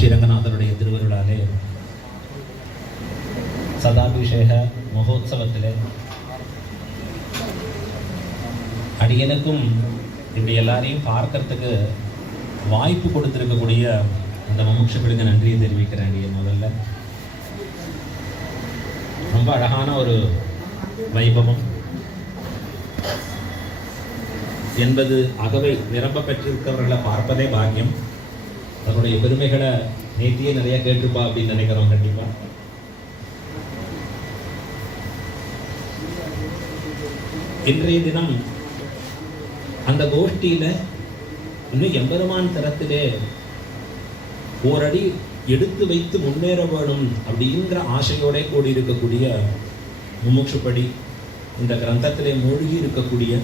ஸ்ரீரங்கநாதனுடைய திருவருளாலே சதாபிஷேக மகோத்சவத்திலே அடியனுக்கும் இப்படி எல்லாரையும் பார்க்கறதுக்கு வாய்ப்பு கொடுத்திருக்கக்கூடிய அந்த முமுட்சுகளுக்கு நன்றியை தெரிவிக்கிறேன். அடியன் முதல்ல ரொம்ப அழகான ஒரு வைபவம், 80 அகவை நிரம்ப பெற்றிருக்கிறவர்களை பார்ப்பதே பாக்கியம். தன்னுடைய பெருமைகளை நேத்தியே நிறைய கேட்டிருப்பா அப்படின்னு நினைக்கிறோம். கண்டிப்பா இன்றைய தினம் அந்த கோஷ்டியில இன்னும் எம்பெருமான் தரத்திலே ஓரடி எடுத்து வைத்து முன்னேற வேணும் அப்படிங்கிற ஆசையோட கூடியிருக்கக்கூடிய முமுட்சுப்படி இந்த கிரந்தத்திலே மூழ்கி இருக்கக்கூடிய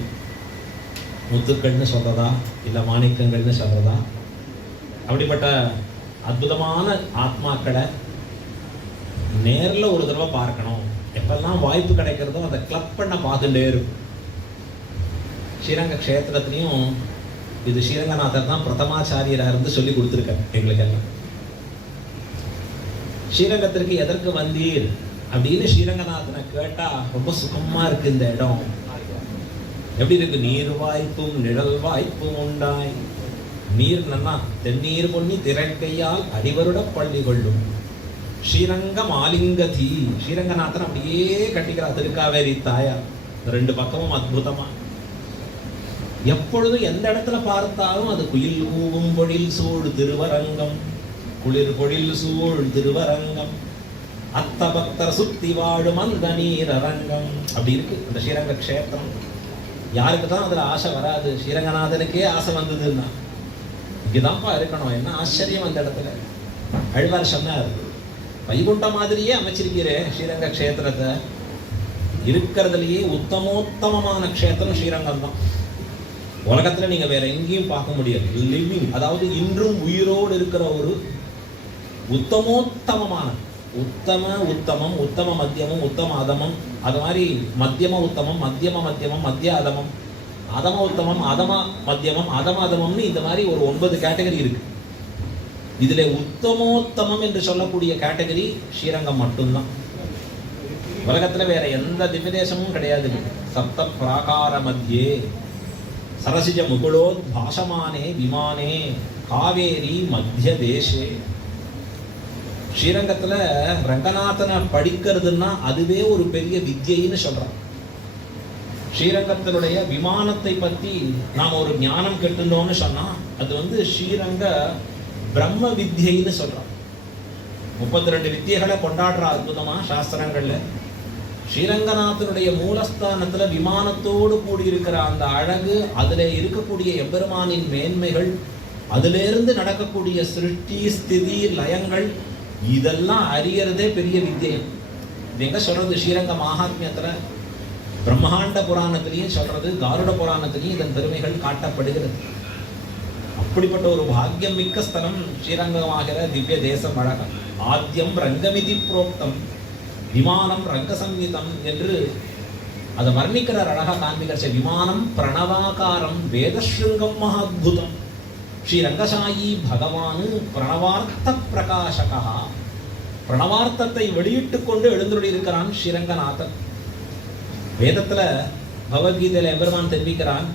முத்துக்கள்னு சொல்றதா இல்லை மாணிக்கங்கள்னு சொல்றதா, அப்படிப்பட்ட அற்புதமான ஆத்மாக்களை நேரில் ஒரு தடவை பார்க்கணும். எப்பெல்லாம் வாய்ப்பு கிடைக்கிறதோ அதை கிளப் பண்ண பார்த்துட்டே இருக்கும். ஸ்ரீரங்க க்ஷேத்திரத்திலையும் இது ஸ்ரீரங்கநாதர் தான் பிரதமாச்சாரியராக இருந்து சொல்லி கொடுத்துருக்காரு எங்களுக்கு எல்லாம். ஸ்ரீரங்கத்திற்கு எதற்கு வந்தீர் அப்படின்னு ஸ்ரீரங்கநாதனை கேட்டா ரொம்ப சுகமா இருக்கு இந்த இடம். எப்படி இருக்கு? நீர் வாய்ப்பும் நிழல் வாய்ப்பும் உண்டாய், நீர் நன்னா தென்னீர் பொன்னி திரைக்கையால் அடிவருட பள்ளி கொள்ளும் ஸ்ரீரங்க மாலிங்கதி. ஸ்ரீரங்கநாதன் அப்படியே கட்டிக்கிறார் திருக்காவேரி தாயார். 2 பக்கமும் அற்புதமா, எப்பொழுதும் எந்த இடத்துல பார்த்தாலும் அது குயில் கூவும் பொழில் சூழ் திருவரங்கம், குளிர் பொழில் சூழ் திருவரங்கம், அத்த பக்தர் சுத்தி வாழும் அந்த நீர் அரங்கம். அப்படி இருக்கு அந்த ஸ்ரீரங்க க்ஷேத்திரம். யாருக்கு தான் அதுல ஆசை வராது? ஸ்ரீரங்கநாதனுக்கே ஆசை வந்ததுன்னா இங்கதான்ப்பா இருக்கணும். என்ன ஆச்சரியம் அந்த இடத்துல. அழ்வார் சொன்னார், வைகுண்ட மாதிரியே அமைச்சிருக்கிறேன் ஸ்ரீரங்க க்ஷேத்திரத்தை. இருக்கிறதுலயே உத்தமோத்தமமான க்ஷேத்திரம் ஸ்ரீரங்கம் தான். உலகத்துல நீங்க வேற எங்கேயும் பார்க்க முடியாது. லிவிங், அதாவது இன்றும் உயிரோடு இருக்கிற ஒரு உத்தமோத்தமமான, உத்தமம், உத்தம மத்தியமம், உத்தம அதமம், அது மாதிரி மத்தியம உத்தமம், மத்தியம மத்தியமம், மத்திய அதமம், அதம உத்தமம், அதம மத்தியமம், அதம அதமம்னு இந்த மாதிரி ஒரு 9 கேட்டகரி இருக்கு. இதுல உத்தமோத்தமம் என்று சொல்லக்கூடிய கேட்டகரி ஸ்ரீரங்கம் மட்டும்தான். உலகத்துல வேற எந்த திவ்யதேசமும் கிடையாது. சப்த பிராகார மத்தியே சரசிஜ முகுளோத் பாஷமானே விமானே காவேரி மத்திய தேசே. ஸ்ரீரங்கத்துல ரங்கநாதனை படிக்கிறதுன்னா அதுவே ஒரு பெரிய வித்யைன்னு சொல்றான். ஸ்ரீரங்கத்தினுடைய விமானத்தை பத்தி நாம் ஒரு ஞானம் கெட்டுட்டோம்னு சொன்னா அது ஸ்ரீரங்க பிரம்ம வித்யைன்னு சொல்றான். 32 வித்தியைகளை கொண்டாடுற அற்புதமா சாஸ்திரங்கள்ல. ஸ்ரீரங்கநாதனுடைய மூலஸ்தானத்துல விமானத்தோடு கூடியிருக்கிற அந்த அழகு, அதுல இருக்கக்கூடிய எம்பெருமானின் மேன்மைகள், அதுல இருந்து நடக்கக்கூடிய சிருஷ்டி ஸ்திதி லயங்கள், இதெல்லாம் அறியறதே பெரிய வித்தியம். இது எங்க சொல்றது? ஸ்ரீரங்க மகாத்மியத்துல பிரம்மாண்ட புராணத்திலையும் சொல்றது, காருட புராணத்திலையும் இதன் பெருமைகள் காட்டப்படுகிறது. அப்படிப்பட்ட ஒரு பாக்கியம் மிக்க ஸ்தலம் ஸ்ரீரங்கமாகிற திவ்ய தேசம். அழகம் ஆத்தியம் ரங்கமிதி புரோக்தம் விமானம் ரங்க சங்கீதம் என்று அதை வர்ணிக்கிறார். அழகா காண்பிக்கிற விமானம் பிரணவாகாரம் வேதஸ்ருங்கம் மகாத்புதம் ஸ்ரீரங்கசாயி பகவான் பிரணவார்த்த பிரகாசகா. பிரணவார்த்தத்தை வெளியிட்டு கொண்டு எழுந்துள்ளி இருக்கிறான் ஸ்ரீரங்கநாதன். வேதத்துல பகவத்கீதையில எம்பெருமான் தெரிவிக்கிறான்,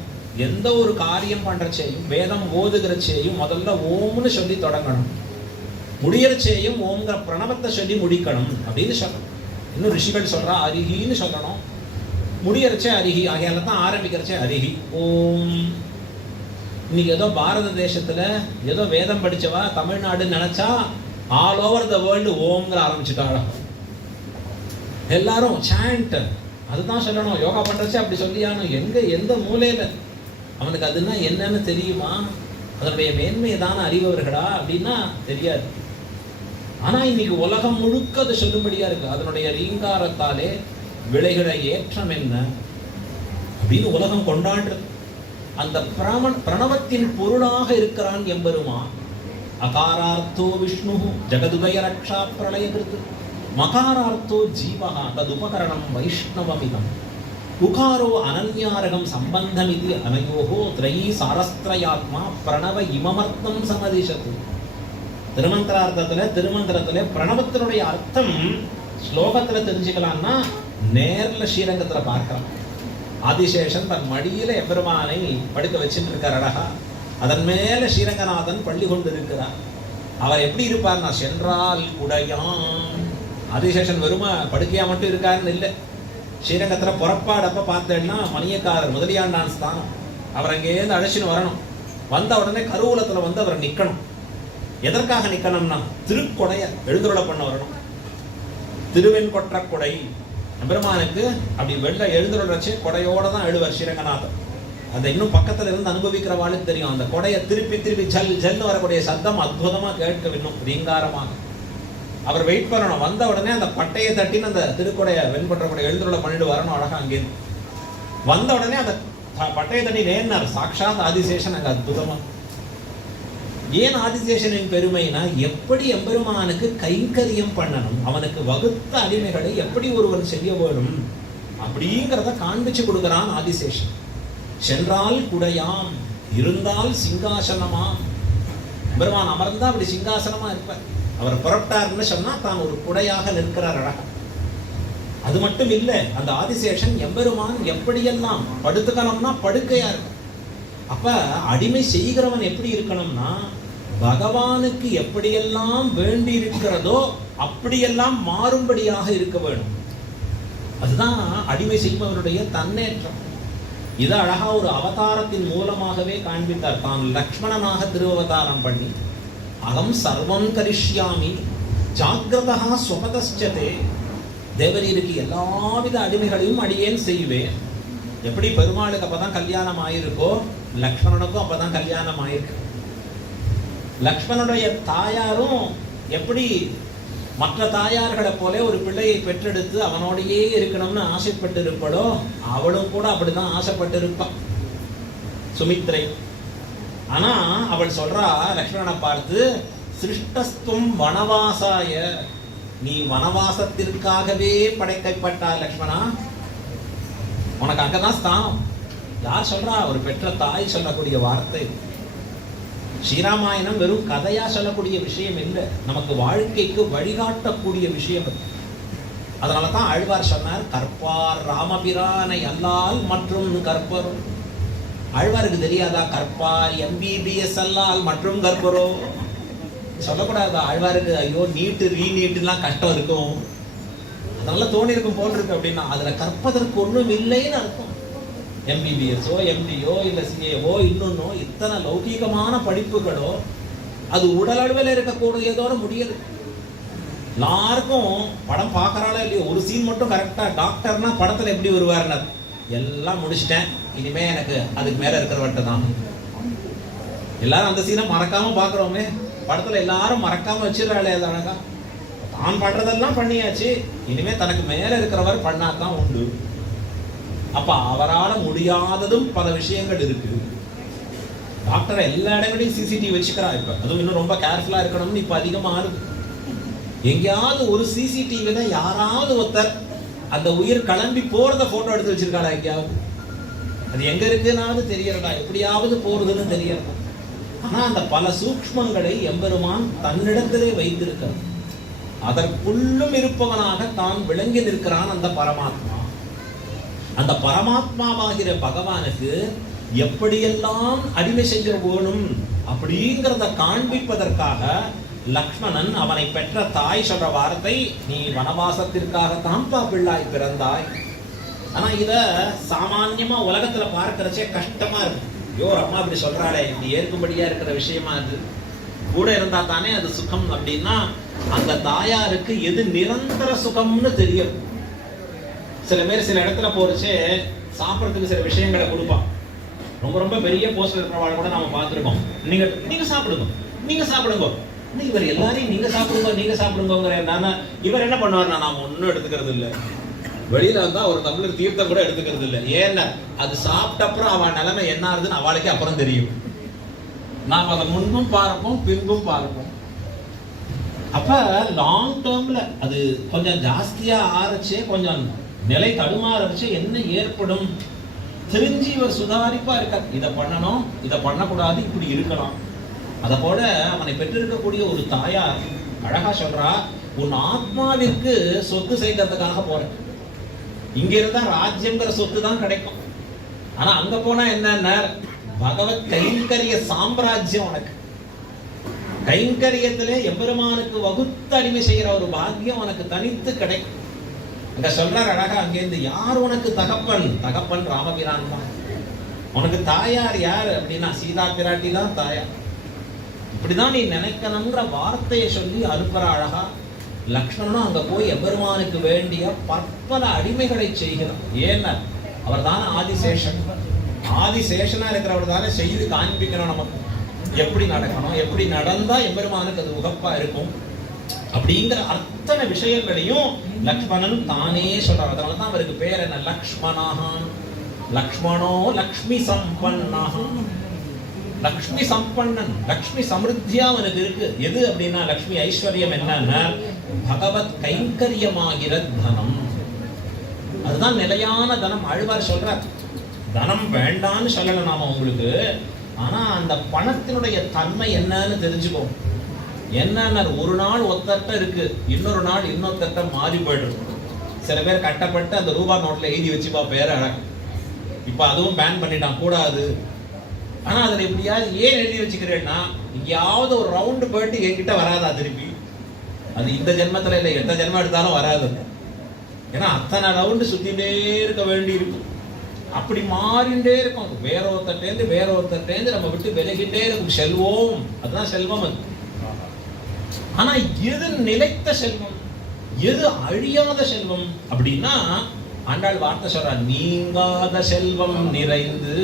எந்த ஒரு காரியம் பண்றச்சேயும் வேதம் ஓதுகிறச்சேயும் முதல்ல ஓம்னு சொல்லி தொடங்கணும், முடியறச்சேயும் ஓம்ங்கிற பிரணவத்தை சொல்லி முடிக்கணும் அப்படின்னு சொல்லணும். இன்னும் ரிஷிகள் சொல்றா அரிஹின்னு சொல்லணும், முடியறச்சே அரிஹி. ஆகையால தான் ஆரம்பிக்கிறச்சே அரிஹி ஓம். இன்னைக்கு ஏதோ பாரத தேசத்துல ஏதோ வேதம் படிச்சவா தமிழ்நாடுன்னு நினைச்சா ஆல் ஓவர் த வேர்ல்டு ஓம்ங்கிற ஆரம்பிச்சுட்டாங்க எல்லாரும். சாண்ட் அதுதான் சொல்லணும். யோகா பண்றச்சே அப்படி சொல்லியானு எங்க எந்த மூலையில அவனுக்கு அதுன்னா என்னன்னு தெரியுமா? அதனுடைய மேன்மையை தானே அறிபவர்களா அப்படின்னா தெரியாது. ஆனா இன்னைக்கு உலகம் முழுக்க அது சொல்லும்படியா இருக்கு. அதனுடைய ரீங்காரத்தாலே விளைகிற ஏற்றம் என்ன அப்படின்னு உலகம் கொண்டாடுறது. அந்த பிரணவத்தின் பொருளாக இருக்கிறான் எம்பெருமான். அகாரார்த்தோ விஷ்ணு ஜெகதுதய ரக்ஷா பிரளயகிருத் மகாரார்த்தோ ஜீவஹா ததுபகரணம் வைஷ்ணவமிதம் உகாரோ அனன்யாரகம் சம்பந்தமிதி அனயோஹோ த்ரயீ சாரஸ்த்ரயாத்மா பிரணவ இமமர்த்தம் சமதிஷத்து. திருமந்திரத்துல பிரணவத்தினுடைய அர்த்தம் ஸ்லோகத்துல தெரிஞ்சுக்கலாம்னா நேர்ல ஸ்ரீரங்கத்துல பார்க்கலாம். ஆதிசேஷன் தன் மடியில எம்பெருமானை படுக்க வச்சுட்டு இருக்கார் அழகா. அதன் மேல ஸ்ரீரங்கநாதன் பள்ளி கொண்டு இருக்கிறார். அவர் எப்படி இருப்பார்னா சென்றால் குடையாம். ஆதிசேஷன் வெறும படுக்கையா மட்டும் இருக்காருன்னு இல்லை. ஸ்ரீரங்கத்துல புறப்பாடப்ப பார்த்தேன்னா மணியக்காரர் முதலியாண்டான் ஸ்தானம். அவர் அங்கேருந்து அழைச்சின்னு வரணும். வந்த உடனே கருவூலத்துல வந்து அவர் நிக்கணும். எதற்காக நிக்கணும்னா திருக்கொடைய எழுந்துருள பண்ண வரணும். திருவெண்கொற்ற கொடை பெருமானுக்கு அப்படி வெள்ள எழுந்துருளச்சு கொடையோட தான் எழுவார் ஸ்ரீரங்கநாதன். அந்த இன்னும் பக்கத்துல இருந்து அனுபவிக்கிறவாளுக்கு தெரியும். அந்த கொடையை திருப்பி திருப்பி ஜல் ஜல்னு வரக்கூடிய சத்தம் அற்புதமா கேட்க இன்னும் ரீங்காரமாக. அவர் வெயிட் பண்ணணும். வந்த உடனே அந்த பட்டையை தட்டின்னு அந்த திருக்கொடைய வெண்கொற்ற கொடை எழுந்துருள பண்ணிட்டு வரணும் அழகா. அங்கேருந்து வந்த உடனே அந்த பட்டையை தட்டி நேர்னார் சாட்சாத் ஆதிசேஷன். அங்க அற்புதமா ஏன் ஆதிசேஷனின் பெருமைனா எப்படி எம்பெருமானுக்கு கைங்கரியம் பண்ணணும், அவனுக்கு வகுத்த அடிமைகளை எப்படி ஒருவன் செய்ய வேணும் அப்படிங்கிறத காண்பிச்சு கொடுக்கிறான் ஆதிசேஷன். சென்றால் குடையாம், இருந்தால் சிங்காசனமாம். பெருமான் அமர்ந்தா அப்படி சிங்காசனமா இருப்பார். அவர் புறப்பட்டார்னு சொன்னா தான் ஒரு குடையாக நிற்கிறார் அழகா. அது மட்டும் இல்லை, அந்த ஆதிசேஷன் எம்பெருமான் எப்படியெல்லாம் படுத்துக்கணும்னா படுக்கையா இருக்கும். அப்ப அடிமை செய்கிறவன் எப்படி இருக்கணும்னா பகவானுக்கு எப்படியெல்லாம் வேண்டி இருக்கிறதோ அப்படியெல்லாம் மாறும்படியாக இருக்க வேண்டும். அதுதான் அடிமை செய்பவருடைய தன்னேற்றம். இதை அழகா ஒரு அவதாரத்தின் மூலமாகவே காண்பித்தார். தான் லக்ஷ்மணனாக திருவவதாரம் பண்ணி அகம் சர்வம் கரிஷ்யாமி ஜாகிரதா ஸ்வபதஸ்சதே, தேவரீருக்கு எல்லாவித அடிமைகளையும் அடியேன் செய்வேன். எப்படி பெருமாளுக்கு அப்பதான் கல்யாணம் ஆயிருக்கோ லக்ஷ்மணனுக்கும் அப்பதான் கல்யாணம் ஆயிருக்கு. லக்ஷ்மணனுடைய தாயாரும் எப்படி மற்ற தாயார்களை போல ஒரு பிள்ளையை பெற்றெடுத்து அவனோடையே இருக்கணும்னு ஆசைப்பட்டு இருப்பாளோ அவளும் கூட அப்படிதான் ஆசைப்பட்டு இருப்பான் சுமித்ரை. ஆனா அவள் சொல்றா லக்ஷ்மணனை பார்த்து, சிருஷ்டஸ்துவம் வனவாசாய, நீ வனவாசத்திற்காகவே படைக்கப்பட்டா லக்ஷ்மணா, உனக்கு அங்கதான் ஸ்தானம். யார் சொல்றா? ஒரு பெற்ற தாய் சொல்லக்கூடிய வார்த்தை. ஸ்ரீராமாயணம் வெறும் கதையா சொல்லக்கூடிய விஷயம் இல்லை, நமக்கு வாழ்க்கைக்கு வழிகாட்டக்கூடிய விஷயம். அதனாலதான் ஆழ்வார் சொன்னார், கற்பார் ராமபிரானை அல்லால் மற்றும் கற்பரோ. ஆழ்வாருக்கு தெரியாதா கற்பார் MBBS அல்லால் மற்றும் கற்பரோ சொல்லக்கூடாதா? ஆழ்வாருக்கு ஐயோ நீட்டு ரீநீட்டுலாம் கஷ்டம் இருக்கும், அதனால தோணி இருக்கும் போல் இருக்கு அப்படின்னா அதுல கற்பதற்கு ஒன்றும் இல்லைன்னு அர்த்தம். MBBSஓ MDஓ இல்ல CAஓ இன்னொன்னோ இத்தனை லௌகீகமான படிப்புகளோ அது உடல் அளவில் இருக்கக்கூடியதோட முடியல. எல்லாருக்கும் படம் பார்க்கறாளோ இல்லையோ ஒரு சீன் மட்டும் கரெக்டா டாக்டர்னா படத்துல எப்படி வருவாருன்னு எல்லாம் முடிச்சிட்டேன், இனிமே எனக்கு அதுக்கு மேல இருக்கிறவட்ட தான். எல்லாரும் அந்த சீனை மறக்காம பாக்குறோமே, படத்துல எல்லாரும் மறக்காம வச்சிடறாளே அது அழகா. தான் பண்றதெல்லாம் பண்ணியாச்சு, இனிமே தனக்கு மேல இருக்கிறவர் பண்ணாதான் உண்டு. அப்ப அவரால் முடியாததும் பல விஷயங்கள் இருக்கு. டாக்டர் எல்லா இடங்களையும் CCTV வச்சுக்கிறா. இப்ப அதுவும் இன்னும் ரொம்ப கேர்ஃபுல்லா இருக்கணும்னு இப்ப அதிகமா இருக்கு. எங்கேயாவது ஒரு CCTVல யாராவது ஒருத்தர் அந்த உயிர் கிளம்பி போறத போட்டோ எடுத்து வச்சிருக்காளா? எங்கேயாவது அது எங்க இருக்குன்னாவது தெரியறதா? எப்படியாவது போறதுன்னு தெரியறதா? ஆனா அந்த பல சூக்ஷ்மங்களை எம்பெருமான் தன்னிடத்திலே வைத்திருக்கிறார். அதற்குள்ளும் இருப்பவனாக தான் விளங்கி நிற்கிறான் அந்த பரமாத்மா. அந்த பரமாத்மாவாகிற பகவானுக்கு எப்படியெல்லாம் அடிமை செய்ய வேணும் அப்படிங்கிறத காண்பிப்பதற்காக லக்ஷ்மணன் அவனை பெற்ற தாய் சொல்ற வார்த்தை, நீ வனவாசத்திற்காகத்தான் பிள்ளாய் பிறந்தாய். ஆனா இத சாமான்யமா உலகத்துல பார்க்கறச்சே கஷ்டமா இருக்கு. ஐயோ அம்மா இப்படி சொல்றாளே, இது ஏற்கும்படியா இருக்கிற விஷயமா அது கூட இருந்தா தானே அது சுகம் அப்படின்னா அந்த தாயாருக்கு எது நிரந்தர சுகம்னு தெரியும். சில பேர் சில இடத்துல போறச்சே சாப்பிட்றதுக்கு சில விஷயங்களை கொடுப்பான். ரொம்ப ரொம்ப பெரிய போஸ்டர் இருக்கிறவாள் கூட நாம பார்த்துருக்கோம். நீங்க சாப்பிடுங்க, நீங்க சாப்பிடுங்க, இவர் எல்லாரையும் நீங்க சாப்பிடுங்கிற இவர் என்ன பண்ணுவார்? நாம ஒன்னும் எடுத்துக்கிறது இல்லை. வெளியில வந்தா ஒரு தமிழர் தீர்த்தம் கூட எடுத்துக்கிறது இல்லை. ஏன்னா அது சாப்பிட்ட அப்புறம் அவன் நிலைமை என்ன ஆகுதுன்னு அவளுக்கே அப்புறம் தெரியும். நாம் அதை முன்பும் பார்ப்போம் பின்பும் பார்ப்போம். அப்ப லாங் டேர்ம்ல அது கொஞ்சம் ஜாஸ்தியா ஆரம்பிச்சு கொஞ்சம் நிலை தடுமாறச்சு என்ன ஏற்படும் தெரிஞ்சு இவர் சுதாரிப்பா இருக்கார். இதை பண்ணணும், இதை பண்ணக்கூடாது, இப்படி இருக்கலாம். அத போல அவனை பெற்றிருக்கக்கூடிய ஒரு தாயார் அழகா சொல்றா, உன் ஆத்மாவிற்கு சொத்து சேர்க்கறதுக்காக போறேன். இங்க இருந்தா ராஜ்யங்கிற சொத்து தான் கிடைக்கும். ஆனா அங்க போனா என்ன, பகவத் கைங்கரிய சாம்ராஜ்யம் உனக்கு. கைங்கரியத்திலே எம்பெருமானுக்கு வகுத்து அடிமை செய்கிற ஒரு பாக்கியம் உனக்கு தனித்து கிடைக்கும். அங்க சொல்றார் அழகா, அங்கேருந்து யார் உனக்கு தகப்பன்? தகப்பன் ராமபிரான் தான். உனக்கு தாயார் யார் அப்படின்னா சீதா பிராட்டி தான் தாயார். இப்படிதான் நீ நினைக்கணுங்கிற வார்த்தையை சொல்லி அனுப்புற அழகா. லக்ஷ்மணனும் அங்க போய் எம்பெருமானுக்கு வேண்டிய பற்பல அடிமைகளை செய்கிறான். ஏன்னா அவர் தானே ஆதிசேஷன். ஆதிசேஷனா இருக்கிறவர் தானே செய்து காண்பிக்கணும் நமக்கு எப்படி நடக்கணும், எப்படி நடந்தா எம்பெருமானுக்கு அது உகப்பா இருக்கும் அப்படிங்கிற அத்தனை விஷயங்களையும் லக்ஷ்மணன் தானே சொல்றார். அதனால தான் அவருக்கு பேர் என்ன, லக்ஷ்மணான். லக்ஷ்மணோ லக்ஷ்மி சம்பன்னாக. லக்ஷ்மி சம்பன்னன், லக்ஷ்மி சமிருத்தியா அவனுக்கு இருக்கு. எது அப்படின்னா லக்ஷ்மி ஐஸ்வர்யம் என்னன்னா பகவத் கைங்கரியமாகிற தனம். அதுதான் நிலையான தனம். ஆழ்வார் சொல்றார், தனம் வேண்டான்னு சொல்லல நாம உங்களுக்கு, ஆனா அந்த பணத்தினுடைய தன்மை என்னன்னு தெரிஞ்சுக்கோ. என்னன்னா ஒரு நாள் ஒத்தட்ட இருக்கு, இன்னொரு நாள் இன்னொருத்தட்ட மாறி போயிடும். சில பேர் கட்டப்பட்டு அந்த ரூபா நோட்ல எழுதி வச்சுப்பா பேர அழகு. இப்ப அதுவும் பேன் பண்ணிட்டான், கூடாது. ஆனா அதுல எப்படியாவது ஏன் எழுதி வச்சுக்கிறேன்னா, எங்கேயாவது ஒரு ரவுண்டு போயிட்டு என்கிட்ட வராதா திருப்பி. அது இந்த ஜென்மத்துல இல்லை, எந்த ஜென்மம் எடுத்தாலும் வராது. ஏன்னா அத்தனை ரவுண்டு சுத்திட்டே இருக்க வேண்டி இருக்கும். அப்படி மாறிண்டே இருக்கும். வேற ஒருத்தட்டேந்து நம்ம விட்டு விலகிட்டே இருக்கும் செல்வம். அதுதான் செல்வம் அது. ஆனா எது நிலைத்த செல்வம், எது அழியாத செல்வம் அப்படின்னா ஆண்டாள் வார்த்தை சொல்ற, நீங்காத செல்வம் நிறைந்து.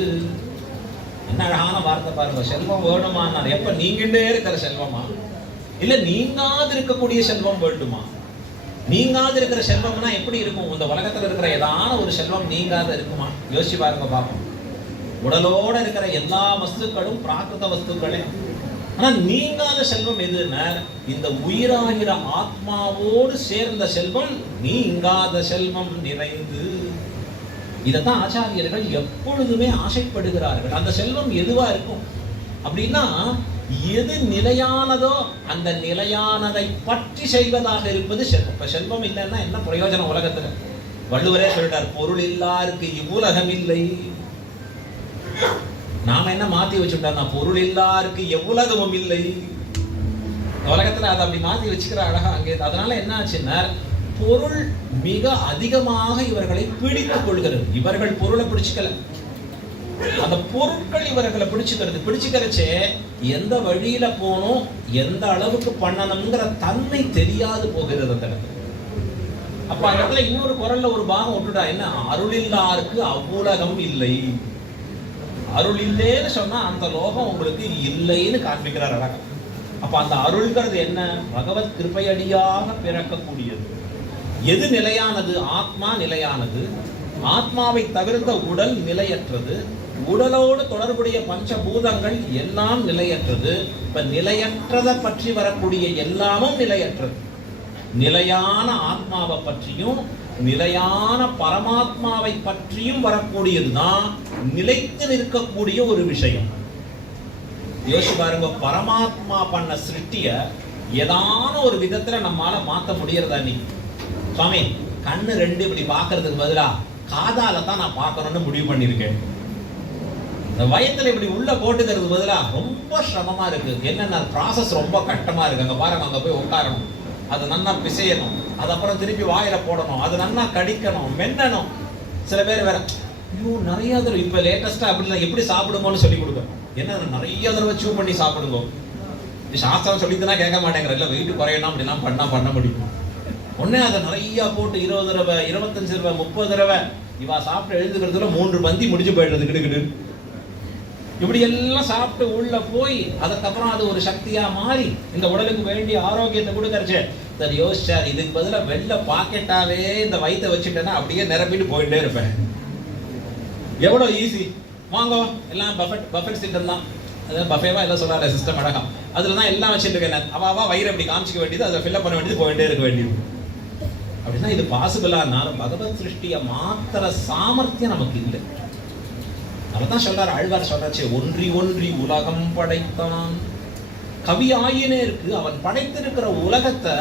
என்ன அழகான வார்த்தை பாருங்க. செல்வம் வேணுமா, எப்ப நீங்கிட்டே இருக்கிற செல்வமா, இல்ல நீங்காது இருக்கக்கூடிய செல்வம் வேண்டுமா? நீங்காது இருக்கிற செல்வம்னா எப்படி இருக்கும்? இந்த உலகத்துல இருக்கிற ஏதான ஒரு செல்வம் நீங்காத இருக்குமா? யோசிச்சு பாருங்க பாப்போம். உடலோட இருக்கிற எல்லா வஸ்துக்களும் பிராகிருத வஸ்துக்களே. ஆனா நீங்காத செல்வம் எதுன்னா இந்த உயிராகிற ஆத்மாவோடு சேர்ந்த செல்வம் நீங்காத செல்வம் நிறைந்து. இதைத்தான் ஆச்சாரியர்கள் எப்பொழுதுமே ஆசைப்படுகிறார்கள். அந்த செல்வம் எதுவா இருக்கும் அப்படின்னா, எது நிலையானதோ அந்த நிலையானதை பற்றி செய்வதாக இருப்பது செல்வம். இப்ப செல்வம் இல்லைன்னா என்ன பிரயோஜனம் உலகத்துல? வள்ளுவரே சொல்லிட்டார், பொருள் இல்லாருக்கு இவ்வுலகம் இல்லை. நாம என்ன மாத்தி வச்சுட்டோம், பொருள் இல்லாருக்கு எவ்வுலகமும் இல்லை. உலகத்துல அதை அப்படி மாத்தி வச்சுக்கிற அழகா அங்கே. அதனால என்ன ஆச்சுன்னா, பொருள் மிக அதிகமாக இவர்களை பிடித்துக் கொள்கிறது. இவர்கள் பொருளை பிடிச்சுக்கல, அந்த பொருட்கள் இவர்களை பிடிச்சுக்கிறச்சே எந்த வழியில போகணும், எந்த அளவுக்கு பண்ணணுங்கிற தன்மை தெரியாது போகிறது அந்த இடத்துல. அப்ப அந்த இடத்துல இன்னொரு குரல்ல ஒரு பாகம் விட்டுட்டா என்ன, அருளில்லாருக்கு அவ்வுலகம் இல்லை. அருள் இல்லைன்னு சொன்னா அந்த லோகம் உங்களுக்கு இல்லைன்னு காண்பிக்கிறார் அழகா. அப்ப அந்த அருள்கிறது என்ன, பகவத் கிருபையடியாக பிறக்கக்கூடியது. எது நிலையானது? ஆத்மா நிலையானது. ஆத்மாவை தவிர்த்த உடல் நிலையற்றது. உடலோடு தொடர்புடைய பஞ்சபூதங்கள் எல்லாம் நிலையற்றது. இப்ப நிலையற்றதை பற்றி வரக்கூடிய எல்லாமும் நிலையற்றது. நிலையான ஆத்மாவை பற்றியும் நிலையான பரமாத்மாவை பற்றியும் வரக்கூடியதுதான் நிலைத்து நிற்கக்கூடிய ஒரு விஷயம். யோசிச்சு பாருங்க, பரமாத்மா பண்ண சிருஷ்டிய ஏதான ஒரு விதத்துல நம்மால மாத்த முடியறதா? நீ சுவாமி கண்ணு ரெண்டு இப்படி பாக்குறதுக்கு பதிலா காதால தான் நான் பார்க்கணும்னு முடிவு பண்ணிருக்கேன். இந்த வயத்துல இப்படி உள்ள போட்டுக்கிறது பதிலா ரொம்ப சிரமமா இருக்கு. என்னென்ன ப்ராசஸ் ரொம்ப கஷ்டமா இருக்கு. அங்க பாருங்க, அங்க போய் உட்காரணும், அதை நன்னா பிசையணும், அது அப்புறம் திருப்பி வாயில போடணும், அது நன்னா கடிக்கணும், மென்னணும். சில பேர் வேற ஐயோ நிறைய தடவை இப்ப லேட்டஸ்டா அப்படிலாம் எப்படி சாப்பிடுமோன்னு சொல்லி கொடுக்க. என்ன நிறைய தடவை சூ பண்ணி சாப்பிடுங்க. சாஸ்திரம் சொல்லிட்டுனா கேட்க மாட்டேங்கிற. இல்லை வெயிட் குறையணும் அப்படிலாம் பண்ண முடியும். ஒன்னே அதை நிறைய போட்டு 20 தடவை 25 தடவை 30 தடவை இவா சாப்பிட்டு எழுதுக்கிறதுல 3 பந்தி முடிச்சு போயிடுறது கிடுக்கிடு. இப்படி எல்லாம் சாப்பிட்டு உள்ள போய் அதுக்கப்புறம் அது ஒரு சக்தியா மாறி இந்த உடலுக்கு வேண்டிய ஆரோக்கியத்தை கொடுக்கறச்சு. சரி யோசிச்சார், இதுக்கு பதிலாக வெள்ள பாக்கெட்டாவே இந்த வயிற்றை வச்சுட்டேன்னா அப்படியே நிரப்பிட்டு போயிட்டே இருப்பேன். எவ்வளவு ஈஸி. வாங்கோ எல்லாம் பஃபெட் சிஸ்டம் தான். அதாவது பஃபேவா எல்லாம் சொல்றாரு சிஸ்டம் அழகா. அதுல தான் எல்லாம் வச்சுட்டு இருக்கேன். அவாவா வயிறு அப்படி காமிச்சிக்க வேண்டியது, அதை ஃபில்அப் பண்ண வேண்டியது, போயிட்டே இருக்க வேண்டியது. அப்படின்னா இது பாசிபிளானாலும் பகவத் சிருஷ்டிய மாத்திர சாமர்த்தியம் நமக்கு இல்லை. அவதான் சொல்றாரு ஆழ்வார் சொல்றாச்சு, ஒன்றி ஒன்றி உலகம் படைத்தான். கவியாயினே இருக்கு. அவன் படைத்திருக்கிற உலகத்தை